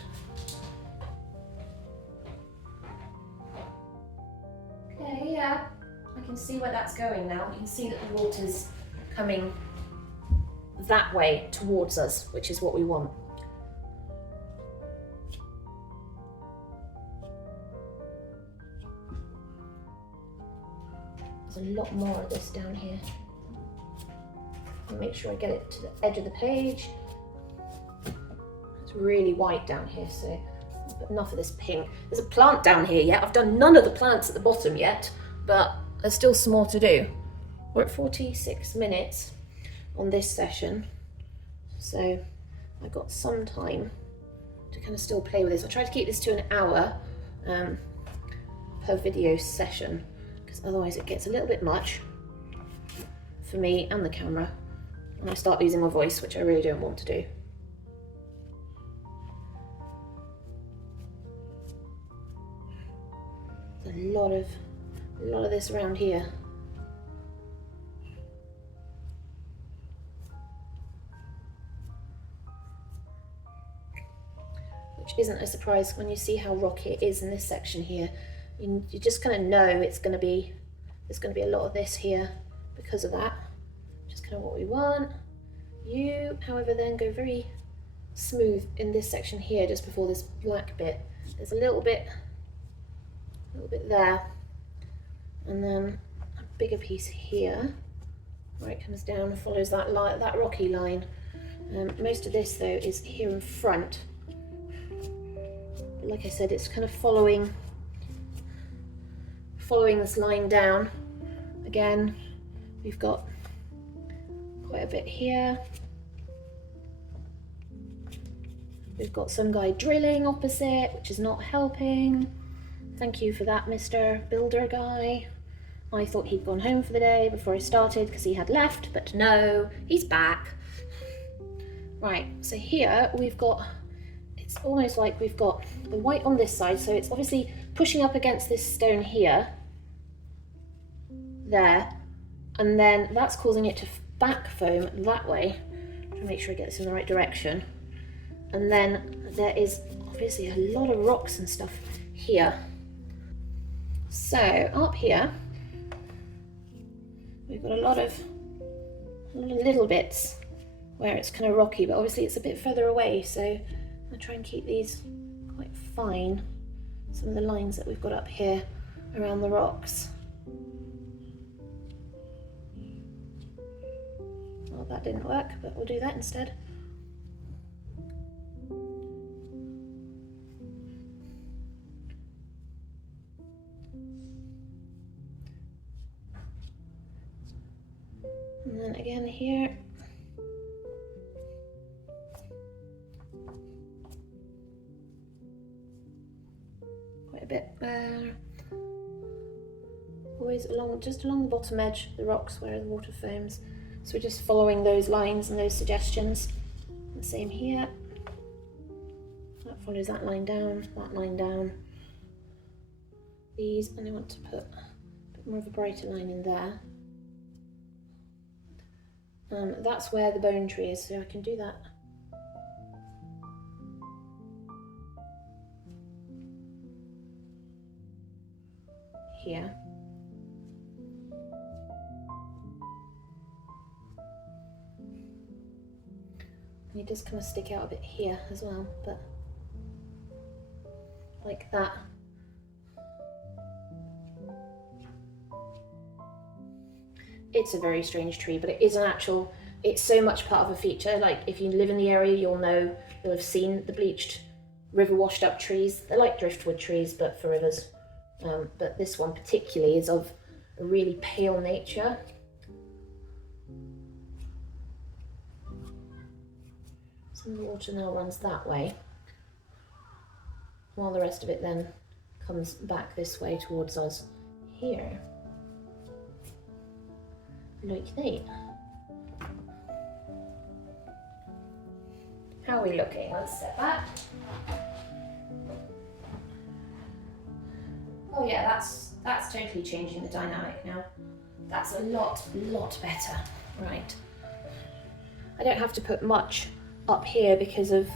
Okay, yeah. I can see where that's going now. You can see that the water's coming that way towards us, which is what we want. There's a lot more of this down here. I'll make sure I get it to the edge of the page. It's really white down here, so I'll put enough of this pink. There's a plant down here yet. I've done none of the plants at the bottom yet, but there's still some more to do. We're at 46 minutes on this session, so I've got some time to kind of still play with this. I try to keep this to an hour per video session, because otherwise it gets a little bit much for me and the camera, and I start losing my voice, which I really don't want to do. There's a lot of this around here. Which isn't a surprise when you see how rocky it is in this section here. You just kind of know there's going to be a lot of this here because of that. Which is kind of what we want. You, however, then go very smooth in this section here, just before this black bit. There's a little bit there. And then a bigger piece here. where it comes down and follows that that rocky line. Most of this though is here in front. But like I said, it's kind of following this line down. Again, we've got quite a bit here. We've got some guy drilling opposite, which is not helping. Thank you for that, Mr. Builder guy. I thought he'd gone home for the day before I started because he had left, but no, he's back. Right, so here we've got, it's almost like we've got the white on this side, so it's obviously pushing up against this stone here, there, and then that's causing it to back foam that way. Try to make sure I get this in the right direction. And then there is obviously a lot of rocks and stuff here. So up here, we've got a lot of little bits where it's kind of rocky, but obviously it's a bit further away. So I try and keep these quite fine. Some of the lines that we've got up here around the rocks. Well, that didn't work, but we'll do that instead. And then again here. Quite a bit there. Always just along the bottom edge, the rocks where the water foams. So we're just following those lines and those suggestions. The same here. That follows that line down, these, and I want to put a bit more of a brighter line in there. That's where the bone tree is, so I can do that. Here. And it does kind of stick out a bit here as well, but like that. It's a very strange tree, but it is an actual, it's so much part of a feature. Like if you live in the area, you'll have seen the bleached river washed up trees. They're like driftwood trees, but for rivers. But this one particularly is of a really pale nature. Some of the water now runs that way, while the rest of it then comes back this way towards us here. Look neat. How are we looking? Let's step back. Oh yeah, that's totally changing the dynamic now. That's a lot better. Right. I don't have to put much up here because of,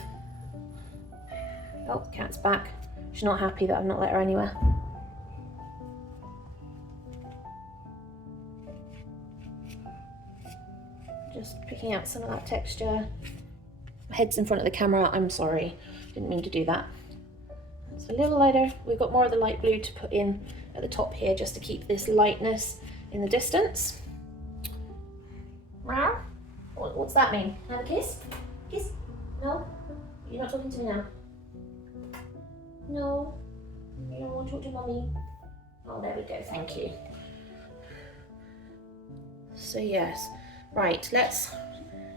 oh, the cat's back. She's not happy that I've not let her anywhere. Just picking out some of that texture. My head's in front of the camera, I'm sorry. Didn't mean to do that. It's a little lighter. We've got more of the light blue to put in at the top here just to keep this lightness in the distance. Meow. What's that mean? Have a kiss? Kiss? No? You're not talking to me now? No? You don't want to talk to mommy? Oh, there we go, thank you. So yes. Right, let's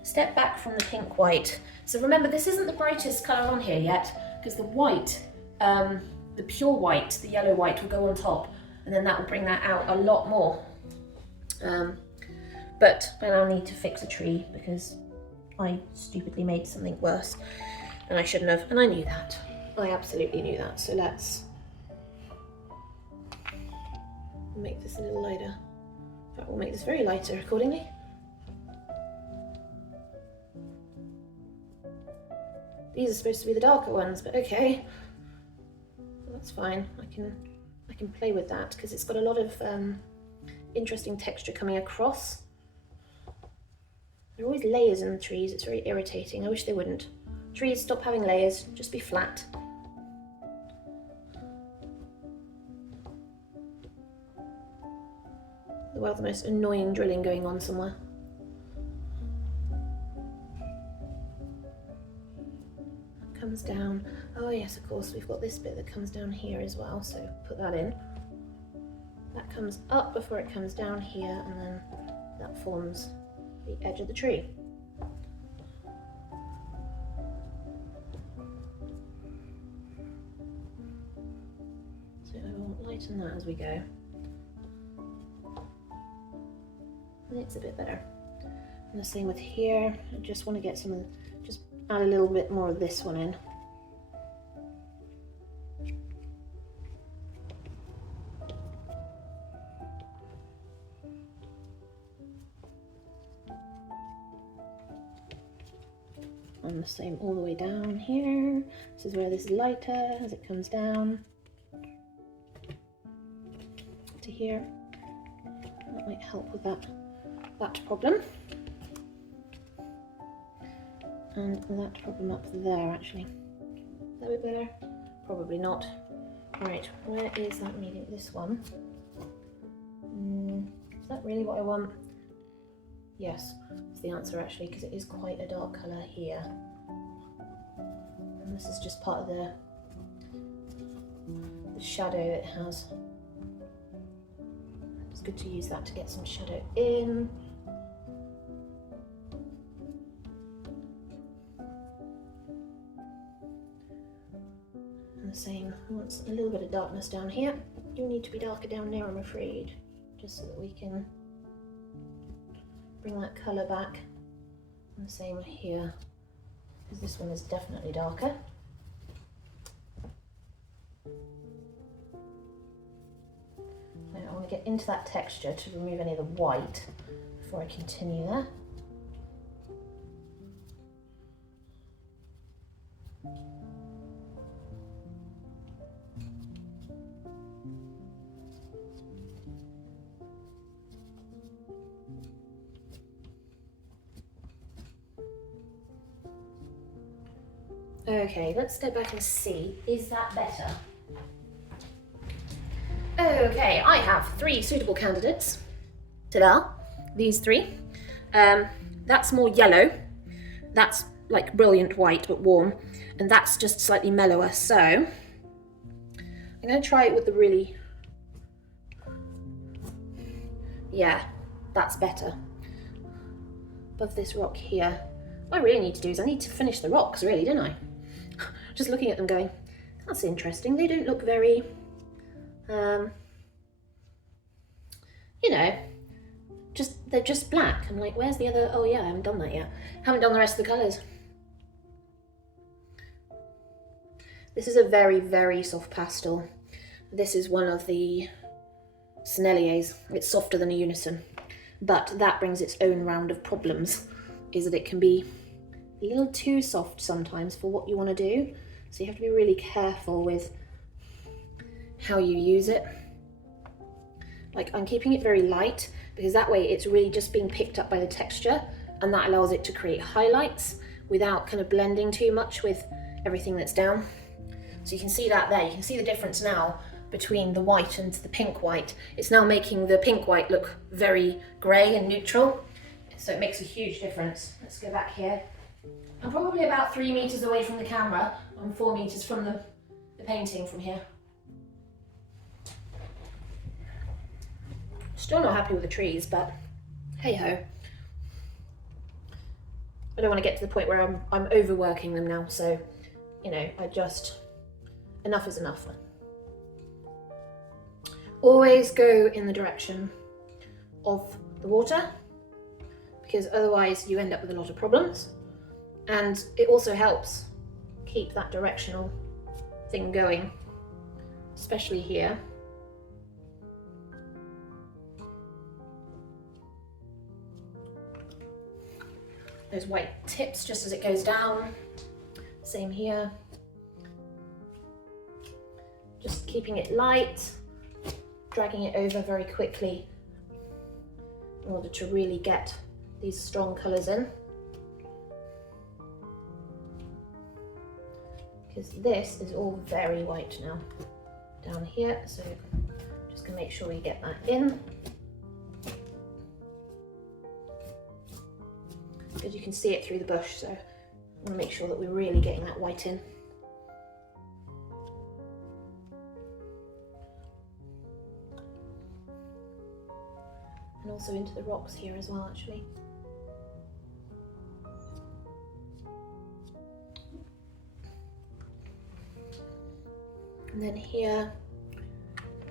step back from the pink white. So remember, this isn't the brightest colour on here yet, because the white, the pure white, the yellow white will go on top, and then that will bring that out a lot more. But I now need to fix a tree because I stupidly made something worse, and I shouldn't have, and I knew that. I absolutely knew that. So let's make this a little lighter. In fact, we'll make this very lighter accordingly. These are supposed to be the darker ones, but okay, that's fine. I can play with that because it's got a lot of interesting texture coming across. There are always layers in the trees. It's very irritating. I wish they wouldn't. Trees, stop having layers. Just be flat. Well, the most annoying drilling going on somewhere. comes down. Oh yes, of course, we've got this bit that comes down here as well, so put that in. That comes up before it comes down here, and then that forms the edge of the tree. So I will lighten that as we go. And it's a bit better. And the same with here. I just want to get some of, just add a little bit more of this one in. And the same all the way down here. This is where this is lighter as it comes down to here. That might help with that problem. And that problem up there, actually. Is that a bit better? Probably not. Right, where is that meeting? This one. Is that really what I want? Yes, that's the answer actually, because it is quite a dark colour here. And this is just part of the shadow it has. It's good to use that to get some shadow in. And the same, once a little bit of darkness down here. You need to be darker down there, I'm afraid, just so that we can bring that colour back. And the same here, because this one is definitely darker. Now I want to get into that texture to remove any of the white before I continue there. Okay, let's go back and see, is that better? Okay, I have 3 suitable candidates. Ta-da, these 3. That's more yellow, that's like brilliant white but warm, and that's just slightly mellower. So I'm going to try it with the really, yeah, that's better. Above this rock here. What I really need to do is I need to finish the rocks, really, don't I? Just looking at them going, that's interesting. They don't look very, you know, they're just black. I'm like, where's the other, oh yeah, I haven't done that yet. Haven't done the rest of the colours. This is a very, very soft pastel. This is one of the Senneliers. It's softer than a Unison, but that brings its own round of problems, is that it can be a little too soft sometimes for what you want to do. So you have to be really careful with how you use it. Like, I'm keeping it very light because that way it's really just being picked up by the texture, and that allows it to create highlights without kind of blending too much with everything that's down. So you can see that there. You can see the difference now between the white and the pink white. It's now making the pink white look very grey and neutral. So it makes a huge difference. Let's go back here. I'm probably about 3 meters away from the camera. I'm 4 meters from the painting from here. Still not happy with the trees, but hey ho. I don't want to get to the point where I'm overworking them now, so, you know, enough is enough. Always go in the direction of the water, because otherwise you end up with a lot of problems. And it also helps keep that directional thing going, especially here. Those white tips just as it goes down. Same here. Just keeping it light, dragging it over very quickly in order to really get these strong colours in. Because this is all very white now down here, so just gonna make sure we get that in. Because you can see it through the bush, so want to make sure that we're really getting that white in. And also into the rocks here as well, actually. And then here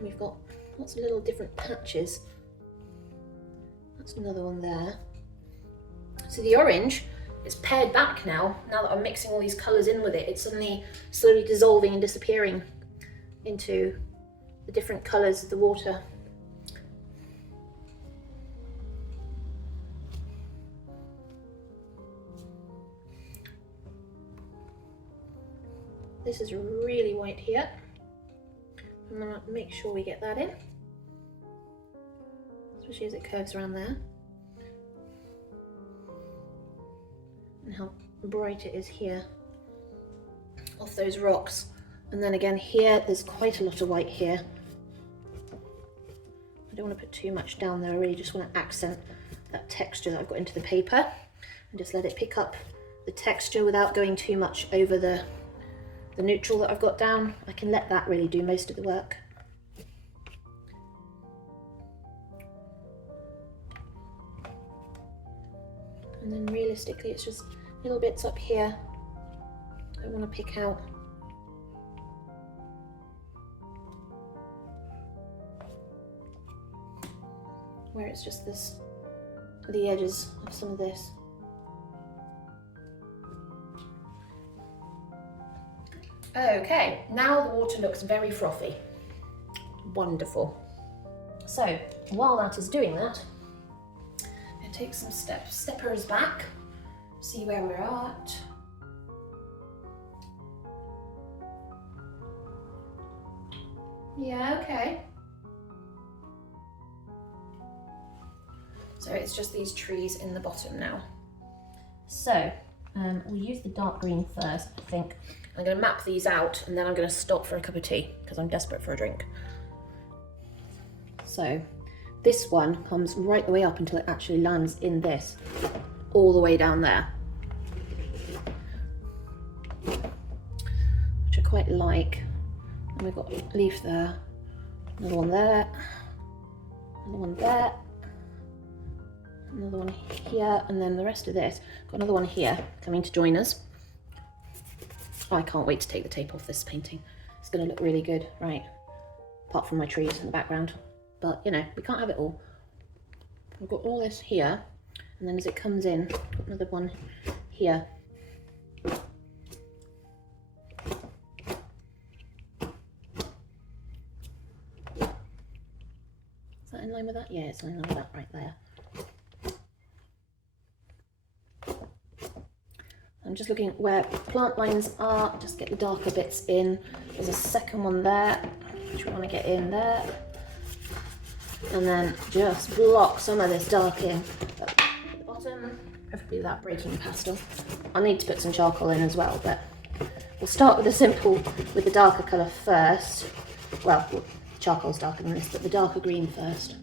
we've got lots of little different patches. That's another one there. So the orange is pared back now that I'm mixing all these colours in with it. It's suddenly slowly dissolving and disappearing into the different colours of the water. This is really white here. I'm going to make sure we get that in, especially as it curves around there. And how bright it is here off those rocks. And then again here, there's quite a lot of white here. I don't want to put too much down there. I really just want to accent that texture that I've got into the paper and just let it pick up the texture without going too much over the neutral that I've got down. I can let that really do most of the work. And then realistically, it's just little bits up here I want to pick out. Where it's just the edges of some of this. Okay, now the water looks very frothy. Wonderful. So while that is doing that, I take some steppers back, see where we're at. Yeah, okay. So it's just these trees in the bottom now. So we'll use the dark green first, I think. I'm going to map these out and then I'm going to stop for a cup of tea because I'm desperate for a drink. So this one comes right the way up until it actually lands in this, all the way down there, which I quite like. And we've got a leaf there, another one there, another one there, another one here, and then the rest of this, got another one here coming to join us. Oh, I can't wait to take the tape off this painting. It's going to look really good, right? Apart from my trees in the background. But, you know, we can't have it all. We've got all this here, and then as it comes in, got another one here. Is that in line with that? Yeah, it's in line with that right there. I'm just looking where plant lines are, just get the darker bits in. There's a second one there, which we want to get in there. And then just block some of this dark in at the bottom, preferably without breaking the pastel. I'll need to put some charcoal in as well, but we'll start with with the darker colour first. Well, charcoal's darker than this, but the darker green first.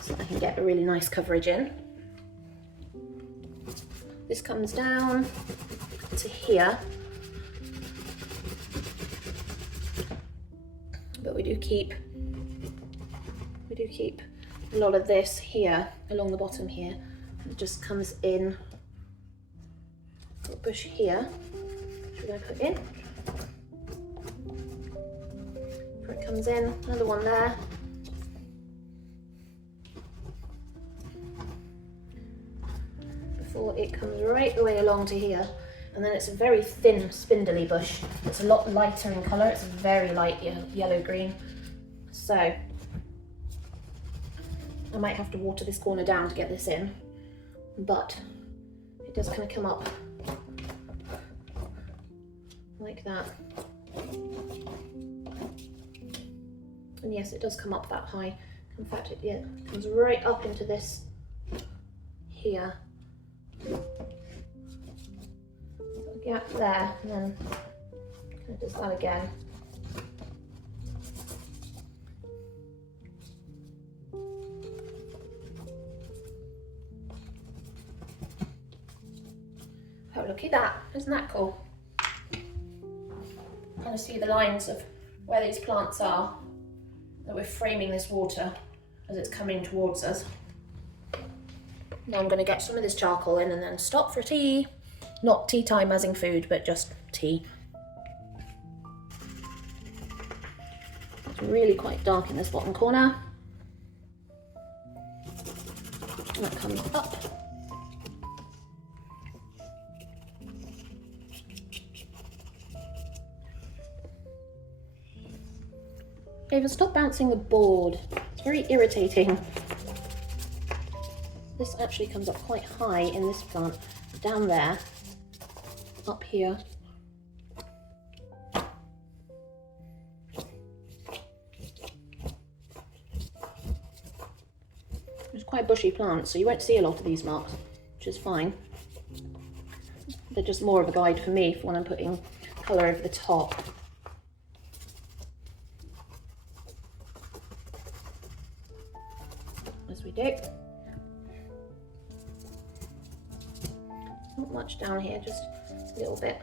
So I can get a really nice coverage in. This comes down to here, but we do keep a lot of this here along the bottom here. It just comes in. Got a bush here, which we're going to put in. Before it comes in, another one there. It comes right the way along to here, and then it's a very thin spindly bush. It's a lot lighter in colour, it's very light yellow green. So I might have to water this corner down to get this in, but it does kind of come up like that. And yes, it does come up that high. In fact, it comes right up into this here. Gap there, and then kind of does that again. look at that, isn't that cool? Kind of see the lines of where these plants are, that we're framing this water as it's coming towards us. Now I'm going to get some of this charcoal in and then stop for tea. Not tea time as in food, but just tea. It's really quite dark in this bottom corner. And that comes up. David, stop bouncing the board. It's very irritating. This actually comes up quite high in this plant. Down there, up here. It's quite a bushy plant, so you won't see a lot of these marks, which is fine. They're just more of a guide for me for when I'm putting colour over the top. As we do. Not much down here, just a little bit.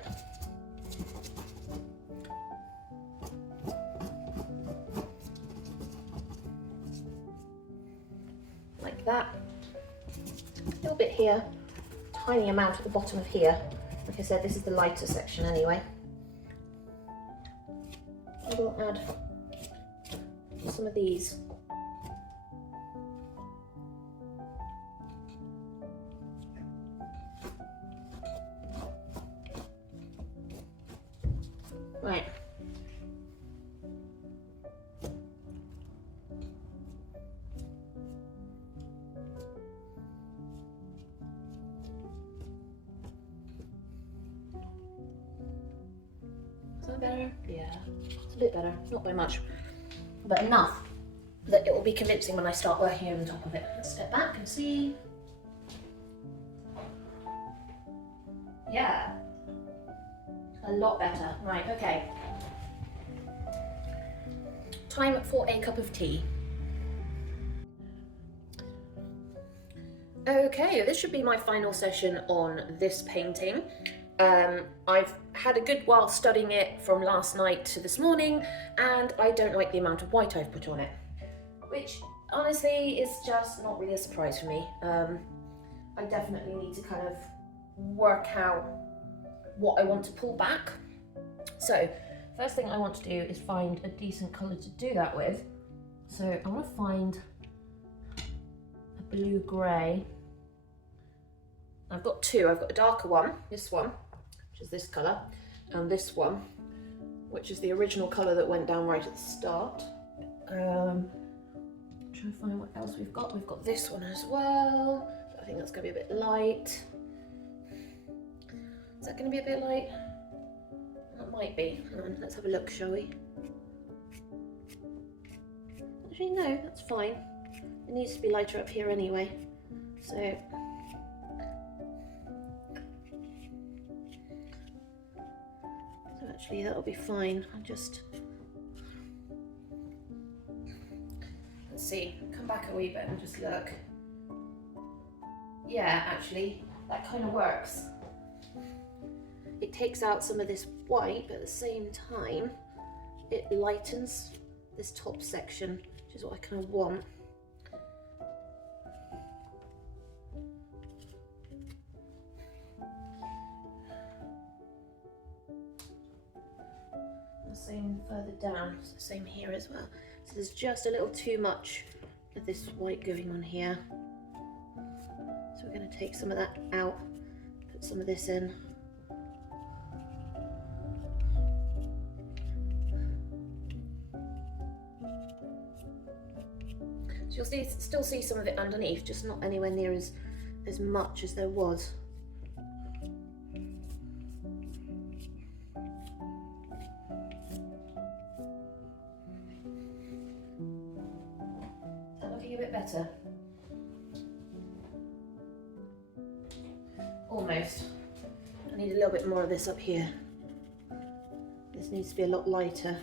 Like that. A little bit here, tiny amount at the bottom of here. Like I said, this is the lighter section anyway. And we'll add some of these. Right. Is that better? Yeah, it's a bit better, not by much, but enough that it will be convincing when I start working over the top of it. Let's step back and see. Yeah. A lot better. Right, okay. Time for a cup of tea. Okay, this should be my final session on this painting. I've had a good while studying it from last night to this morning, and I don't like the amount of white I've put on it, which honestly is just not really a surprise for me. I definitely need to kind of work out what I want to pull back. So first thing I want to do is find a decent colour to do that with. So I want to find a blue grey. I've got two. I've got a darker one, this one, which is this colour, and this one, which is the original colour that went down right at the start. Trying to find what else we've got. We've got this one as well. I think that's going to be a bit light. Is that going to be a bit light? That might be. Hang on, let's have a look, shall we? Actually, no, that's fine. It needs to be lighter up here anyway. So, actually, that'll be fine. I'll just, let's see, come back a wee bit and just look. Yeah, actually, that kind of works. It takes out some of this white, but at the same time, it lightens this top section, which is what I kind of want. The same further down, it's the same here as well. So there's just a little too much of this white going on here. So we're going to take some of that out, put some of this in. So you'll see, still see some of it underneath, just not anywhere near as much as there was. Is that looking a bit better? Almost. I need a little bit more of this up here. This needs to be a lot lighter.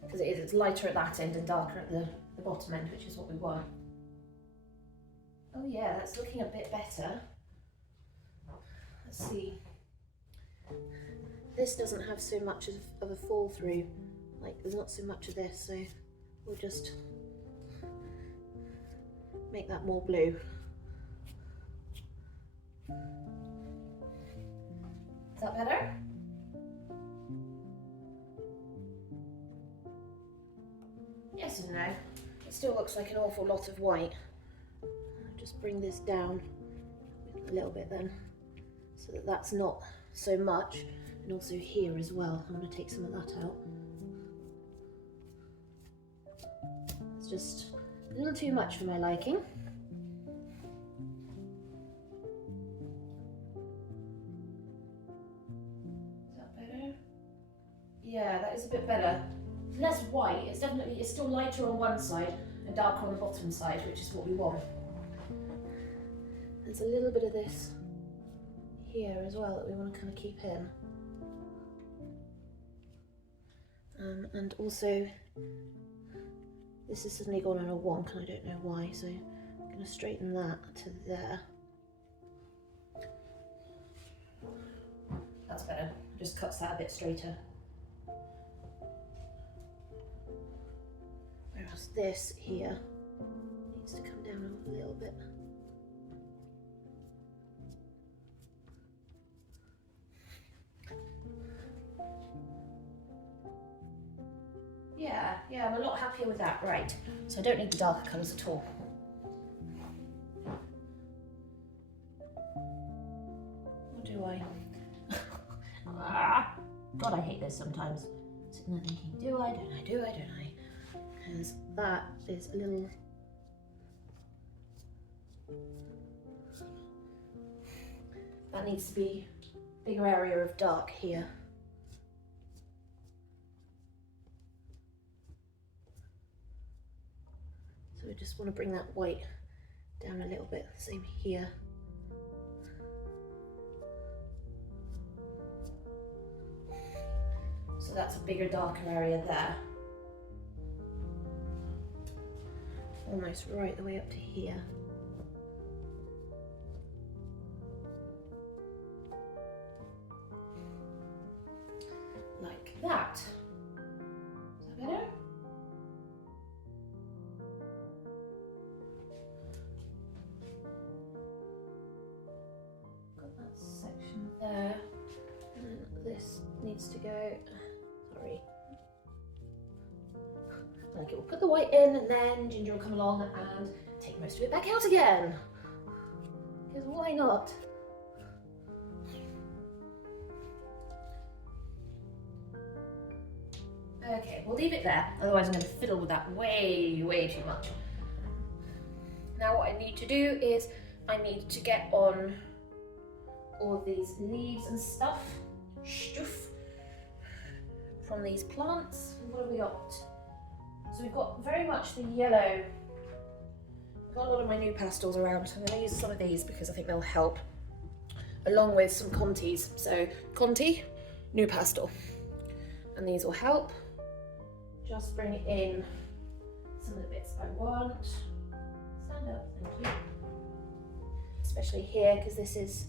Because it's lighter at that end and darker at the bottom end, which is what we want. yeah, that's looking a bit better. Let's see. This doesn't have so much of a fall through. Like, there's not so much of this, so we'll just make that more blue. Is that better? Yes and no. It still looks like an awful lot of white. I'll just bring this down a little bit then, so that that's not so much. And also here as well, I'm going to take some of that out. It's just a little too much for my liking. Is that better? Yeah, that is a bit better. Less white, it's still lighter on one side and darker on the bottom side, which is what we want. There's a little bit of this here as well that we want to kind of keep in. And also, this has suddenly gone on a wonk and I don't know why, so I'm going to straighten that to there. That's better, just cuts that a bit straighter. Whereas this here needs to come down a little bit. Yeah, I'm a lot happier with that, right. So I don't need the darker colours at all. Or do I? God, I hate this sometimes. Sitting there thinking, do I, don't I, do I, don't I? Because that is a little... That needs to be a bigger area of dark here. So we just want to bring that white down a little bit, same here. So that's a bigger, darker area there. Almost right the way up to here. Like that. Is that better? Got that section there. And this needs to go. Sorry. Like it will put the white in and then Ginger will come along and take most of it back out again. Because why not? Okay, we'll leave it there, otherwise I'm going to fiddle with that way too much. Now what I need to do is I need to get on all of these leaves and stuff from these plants. What have we got? So we've got very much the yellow. I've got a lot of my new pastels around, so I'm going to use some of these because I think they'll help, along with some Contis. So Conti, new pastel, and these will help. Just bring in some of the bits I want. Stand up, thank you. Especially here, because this is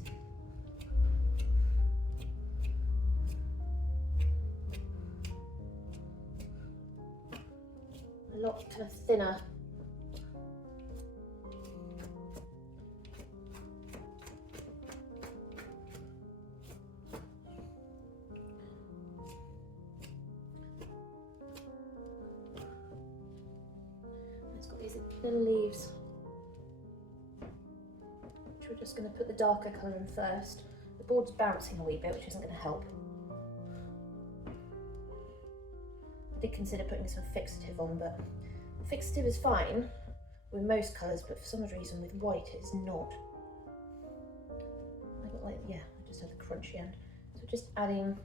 a lot kind of thinner. It's got these little leaves, which we're just going to put the darker colour in first. The board's bouncing a wee bit, which isn't going to help. I did consider putting some fixative on, but fixative is fine with most colours, but for some reason with white it's not. I got like, yeah, I just had the crunchy end. So just adding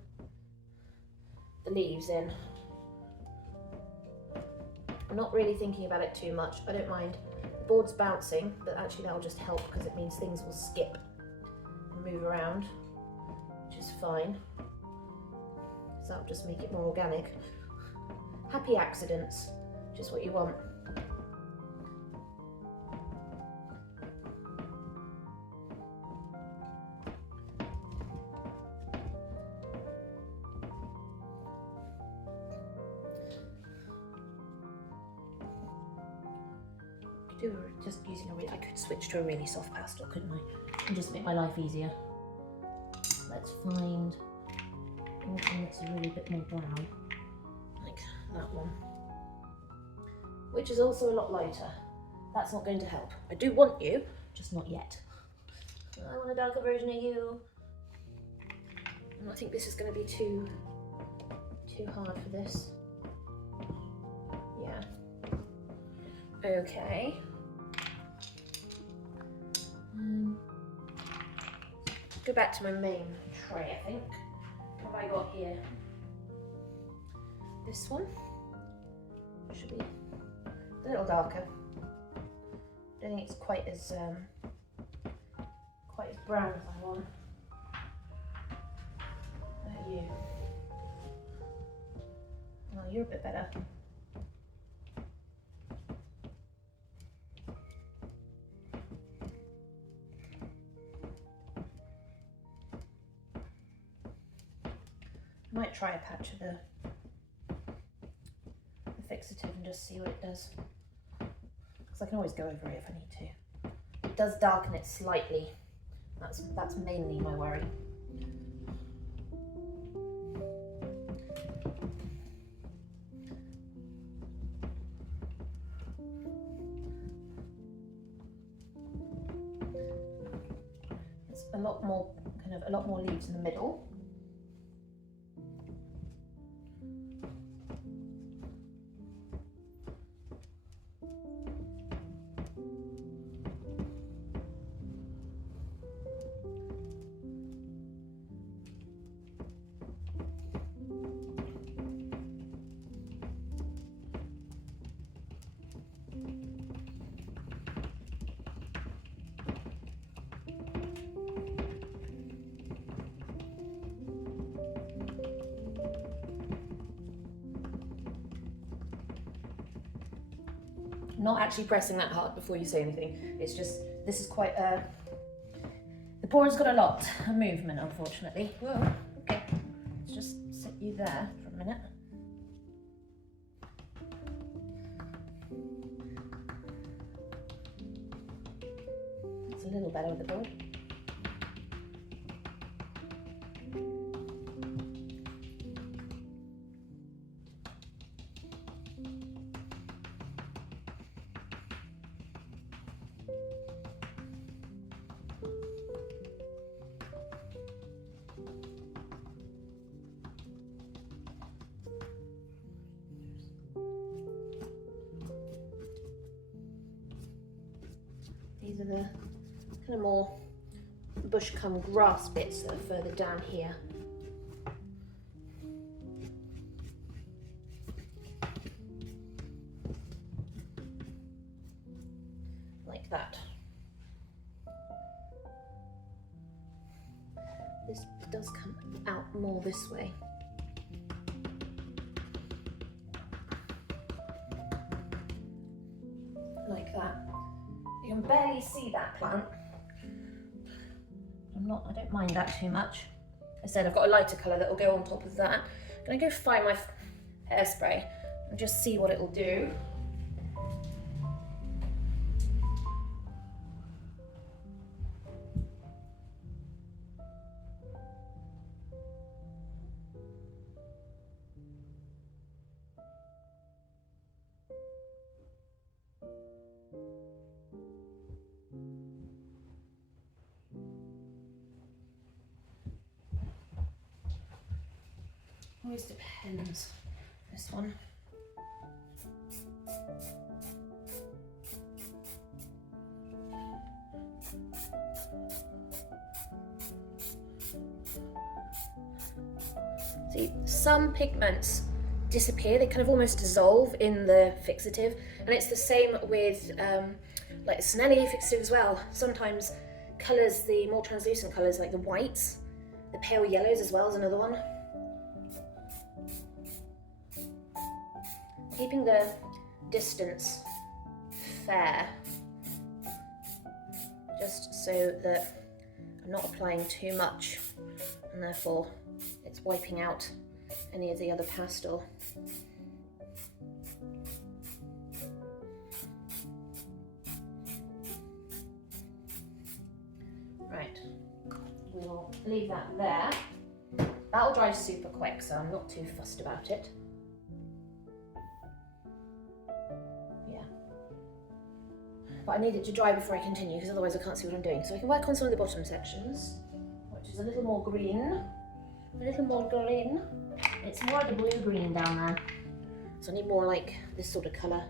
the leaves in. I'm not really thinking about it too much. I don't mind. The board's bouncing, but actually that'll just help because it means things will skip and move around, which is fine. So that'll just make it more organic. Happy accidents, which is what you want. just using I could switch to a really soft pastel, couldn't I? And just make my life easier. Let's find anything that's a really bit more brown, like that one, which is also a lot lighter. That's not going to help. I do want you, just not yet. I want a darker version of you. And I think this is going to be too hard for this. Yeah. Okay. Go back to my main tray, I think. What have I got here? This one should be a little darker. I don't think it's quite as brown as I want. What about you? Well, you're a bit better. I might try a patch of the fixative and just see what it does. Because I can always go over it if I need to. It does darken it slightly. That's mainly my worry. It's a lot more leaves in the middle. Not actually pressing that hard before you say anything. It's just, this is quite the pouring's got a lot of movement, unfortunately. Whoa, okay. Let's just sit you there for a minute. It's a little better with the board. These are the kind of more bush come grass bits that are further down here. Like that. This does come out more this way. Like that. You can barely see that plant. I don't mind that too much. I said I've got a lighter colour that will go on top of that. I'm gonna go find my hairspray and just see what it will do. Always depends, this one. See, some pigments disappear, they kind of almost dissolve in the fixative, and it's the same with like the Snelly fixative as well. Sometimes colours, the more translucent colours like the whites, the pale yellows as well is another one. Keeping the distance fair, just so that I'm not applying too much and therefore it's wiping out any of the other pastel. Right, we'll leave that there. That'll dry super quick, so I'm not too fussed about it. Yeah. But I need it to dry before I continue, because otherwise I can't see what I'm doing. So I can work on some of the bottom sections, which is a little more green. A little more green. It's more of the blue-green down there. So I need more like this sort of colour.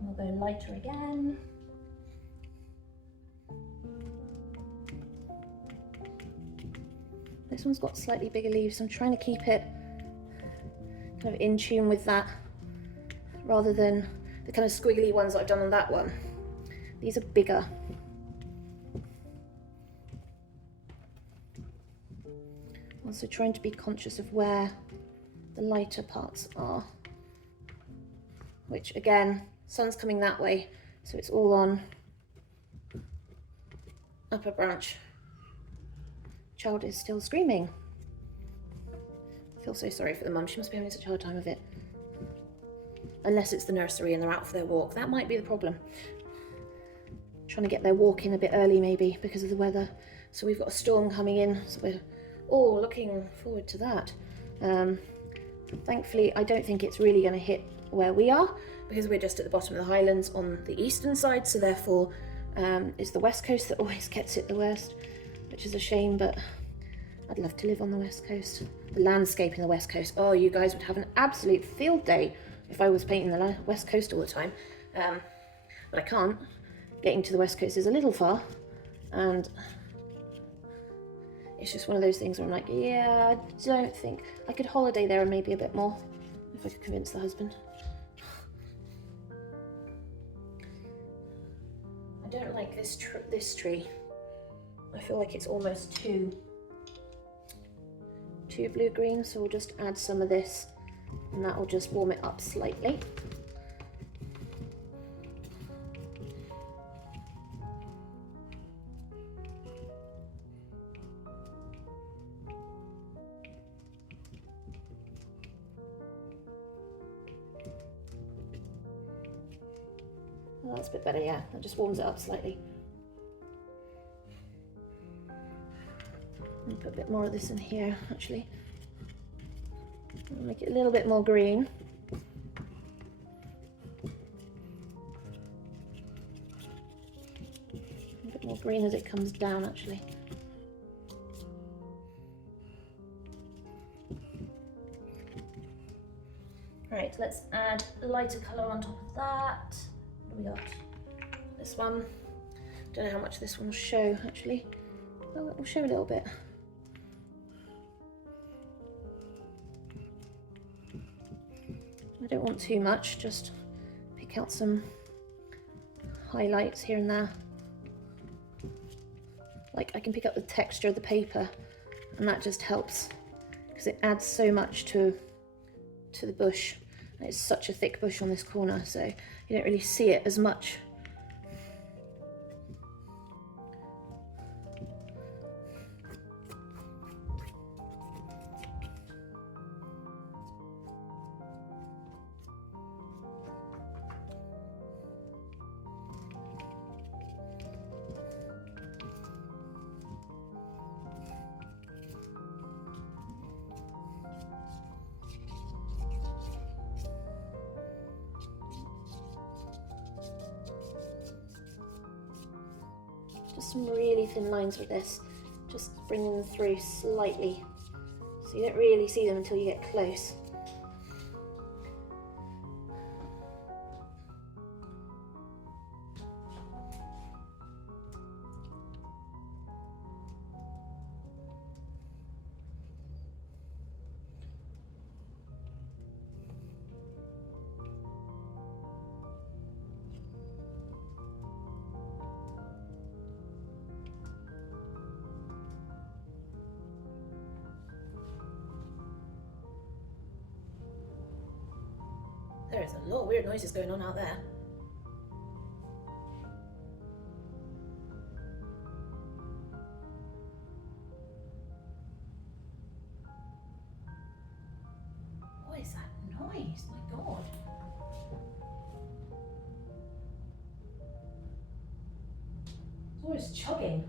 We'll go lighter again. This one's got slightly bigger leaves, so I'm trying to keep it kind of in tune with that, rather than the kind of squiggly ones that I've done on that one. These are bigger. Also trying to be conscious of where the lighter parts are, which again, sun's coming that way, so it's all on upper branch. Child is still screaming. I feel so sorry for the mum, she must be having such a hard time of it. Unless it's the nursery and they're out for their walk, that might be the problem. Trying to get their walk in a bit early maybe because of the weather. So we've got a storm coming in, so we're all looking forward to that. Thankfully, I don't think it's really going to hit where we are because we're just at the bottom of the Highlands on the eastern side, so therefore it's the west coast that always gets it the worst, which is a shame, but I'd love to live on the west coast. The landscape in the west coast, oh, you guys would have an absolute field day if I was painting the west coast all the time, but I can't. Getting to the west coast is a little far, and it's just one of those things where I'm like, yeah, I don't think I could holiday there and maybe a bit more if I could convince the husband. I don't like this tree. I feel like it's almost too blue-green, so we'll just add some of this and that will just warm it up slightly. Oh, that's a bit better, yeah, that just warms it up slightly. I'll put a bit more of this in here, actually. I'll make it a little bit more green. A bit more green as it comes down, actually. Right, let's add lighter colour on top of that. What do we got? This one. Don't know how much this one will show, actually. Oh, it will show a little bit. I don't want too much, just pick out some highlights here and there. Like I can pick up the texture of the paper and that just helps because it adds so much to the bush. And it's such a thick bush on this corner, so you don't really see it as much. Just some really thin lines with this, just bringing them through slightly, so you don't really see them until you get close. There is a lot of weird noises going on out there. What is that noise? My God. It's always chugging.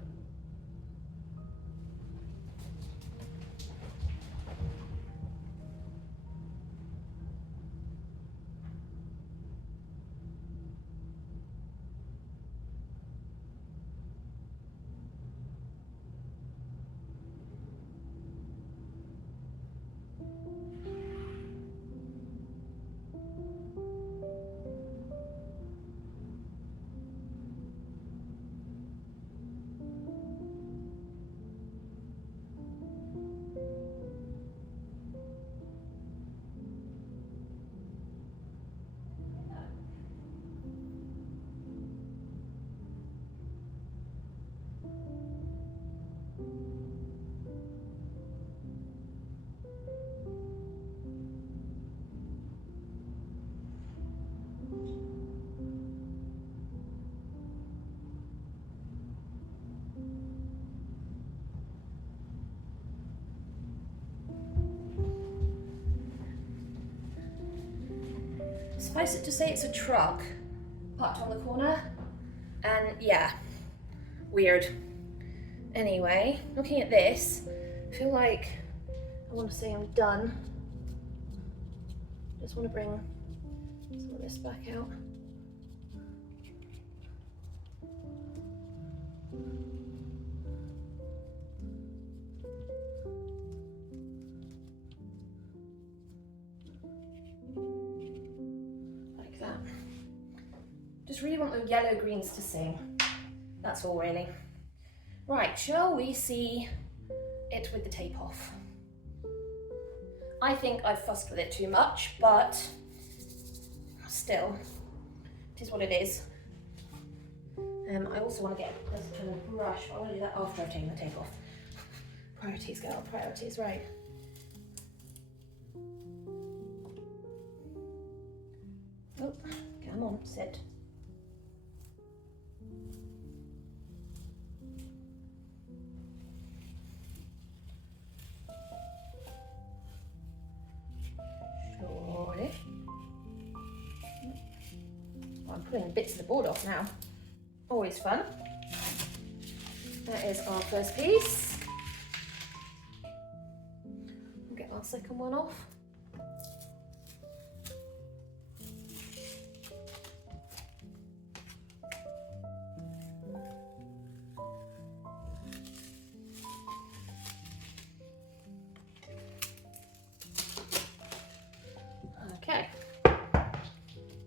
Suffice it to say it's a truck parked on the corner, and yeah, weird. Anyway, looking at this, I feel like I want to say I'm done. Just want to bring some of this back out. Like that. Just really want the yellow greens to sing. That's all really. Right, shall we see it with the tape off? I think I've fussed with it too much, but still, it is what it is. I also want to get this kind of brush, but I want to do that after I've taken the tape off. Priorities, girl, priorities, right. Oh, come on, sit. Surely. Oh, I'm pulling bits of the board off now. Always fun. That is our first piece. We'll get our second one off. Okay,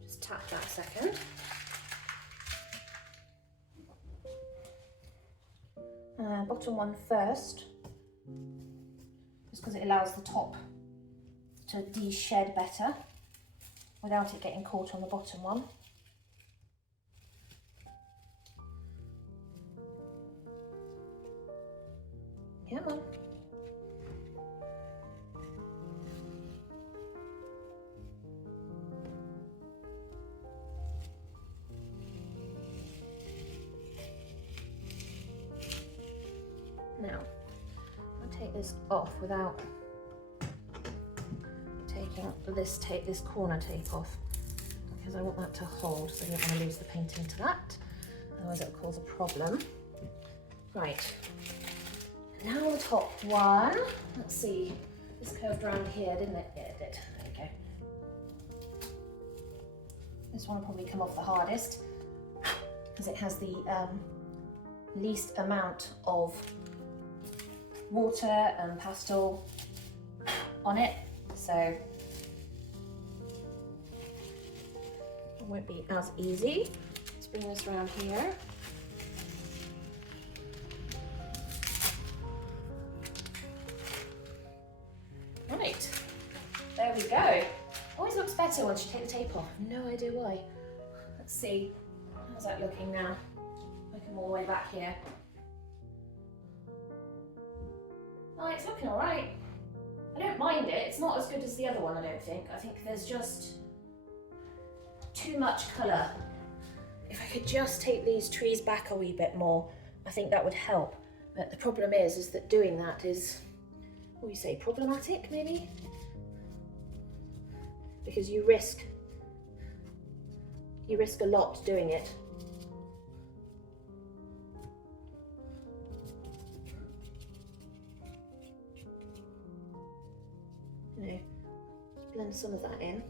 just tap that a second. Bottom one first, just because it allows the top to de-shed better without it getting caught on the bottom one. Come on. Now, I'll take this off without taking this corner tape off, because I want that to hold, so I don't want to lose the painting to that, otherwise it'll cause a problem. Right, now the top one. Let's see, this curved around here, didn't it? Yeah, it did. There we go. This one will probably come off the hardest, because it has the least amount of water and pastel on it, so it won't be as easy. Let's bring this around here. Right, there we go. Always looks better once you take the tape off. No idea why. Let's see, how's that looking now? I come all the way back here. Oh, it's looking all right. I don't mind it. It's not as good as the other one, I don't think. I think there's just too much colour. If I could just take these trees back a wee bit more, I think that would help. But the problem is that doing that is, what do you say, problematic maybe? Because you risk a lot doing it. Blend some of that in.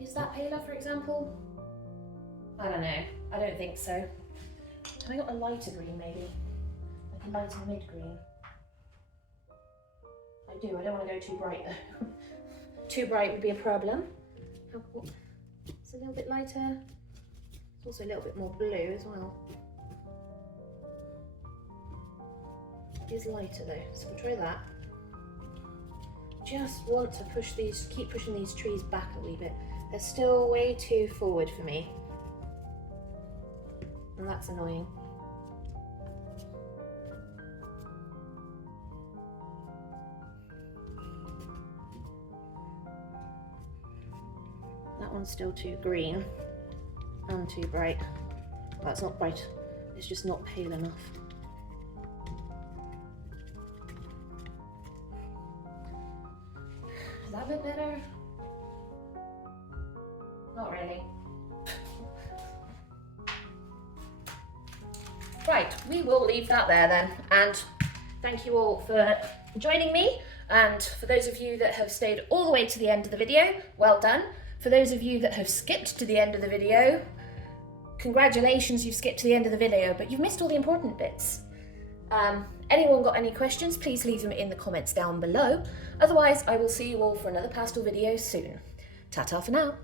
Is that paler, for example? I don't know. I don't think so. Have I got a lighter green, maybe? Like a lighter mid-green? I do. I don't want to go too bright, though. Too bright would be a problem. It's a little bit lighter. It's also a little bit more blue as well. It is lighter though, so we'll try that. Just want to push these, keep pushing these trees back a wee bit. They're still way too forward for me, and that's annoying. That one's still too green and too bright. Well, it's not bright, it's just not pale enough. a bit better? Not really. Right, we will leave that there then, and thank you all for joining me, and for those of you that have stayed all the way to the end of the video, well done. For those of you that have skipped to the end of the video, congratulations, you've skipped to the end of the video, but you've missed all the important bits. Anyone got any questions, please leave them in the comments down below. Otherwise, I will see you all for another pastel video soon. Ta-ta for now.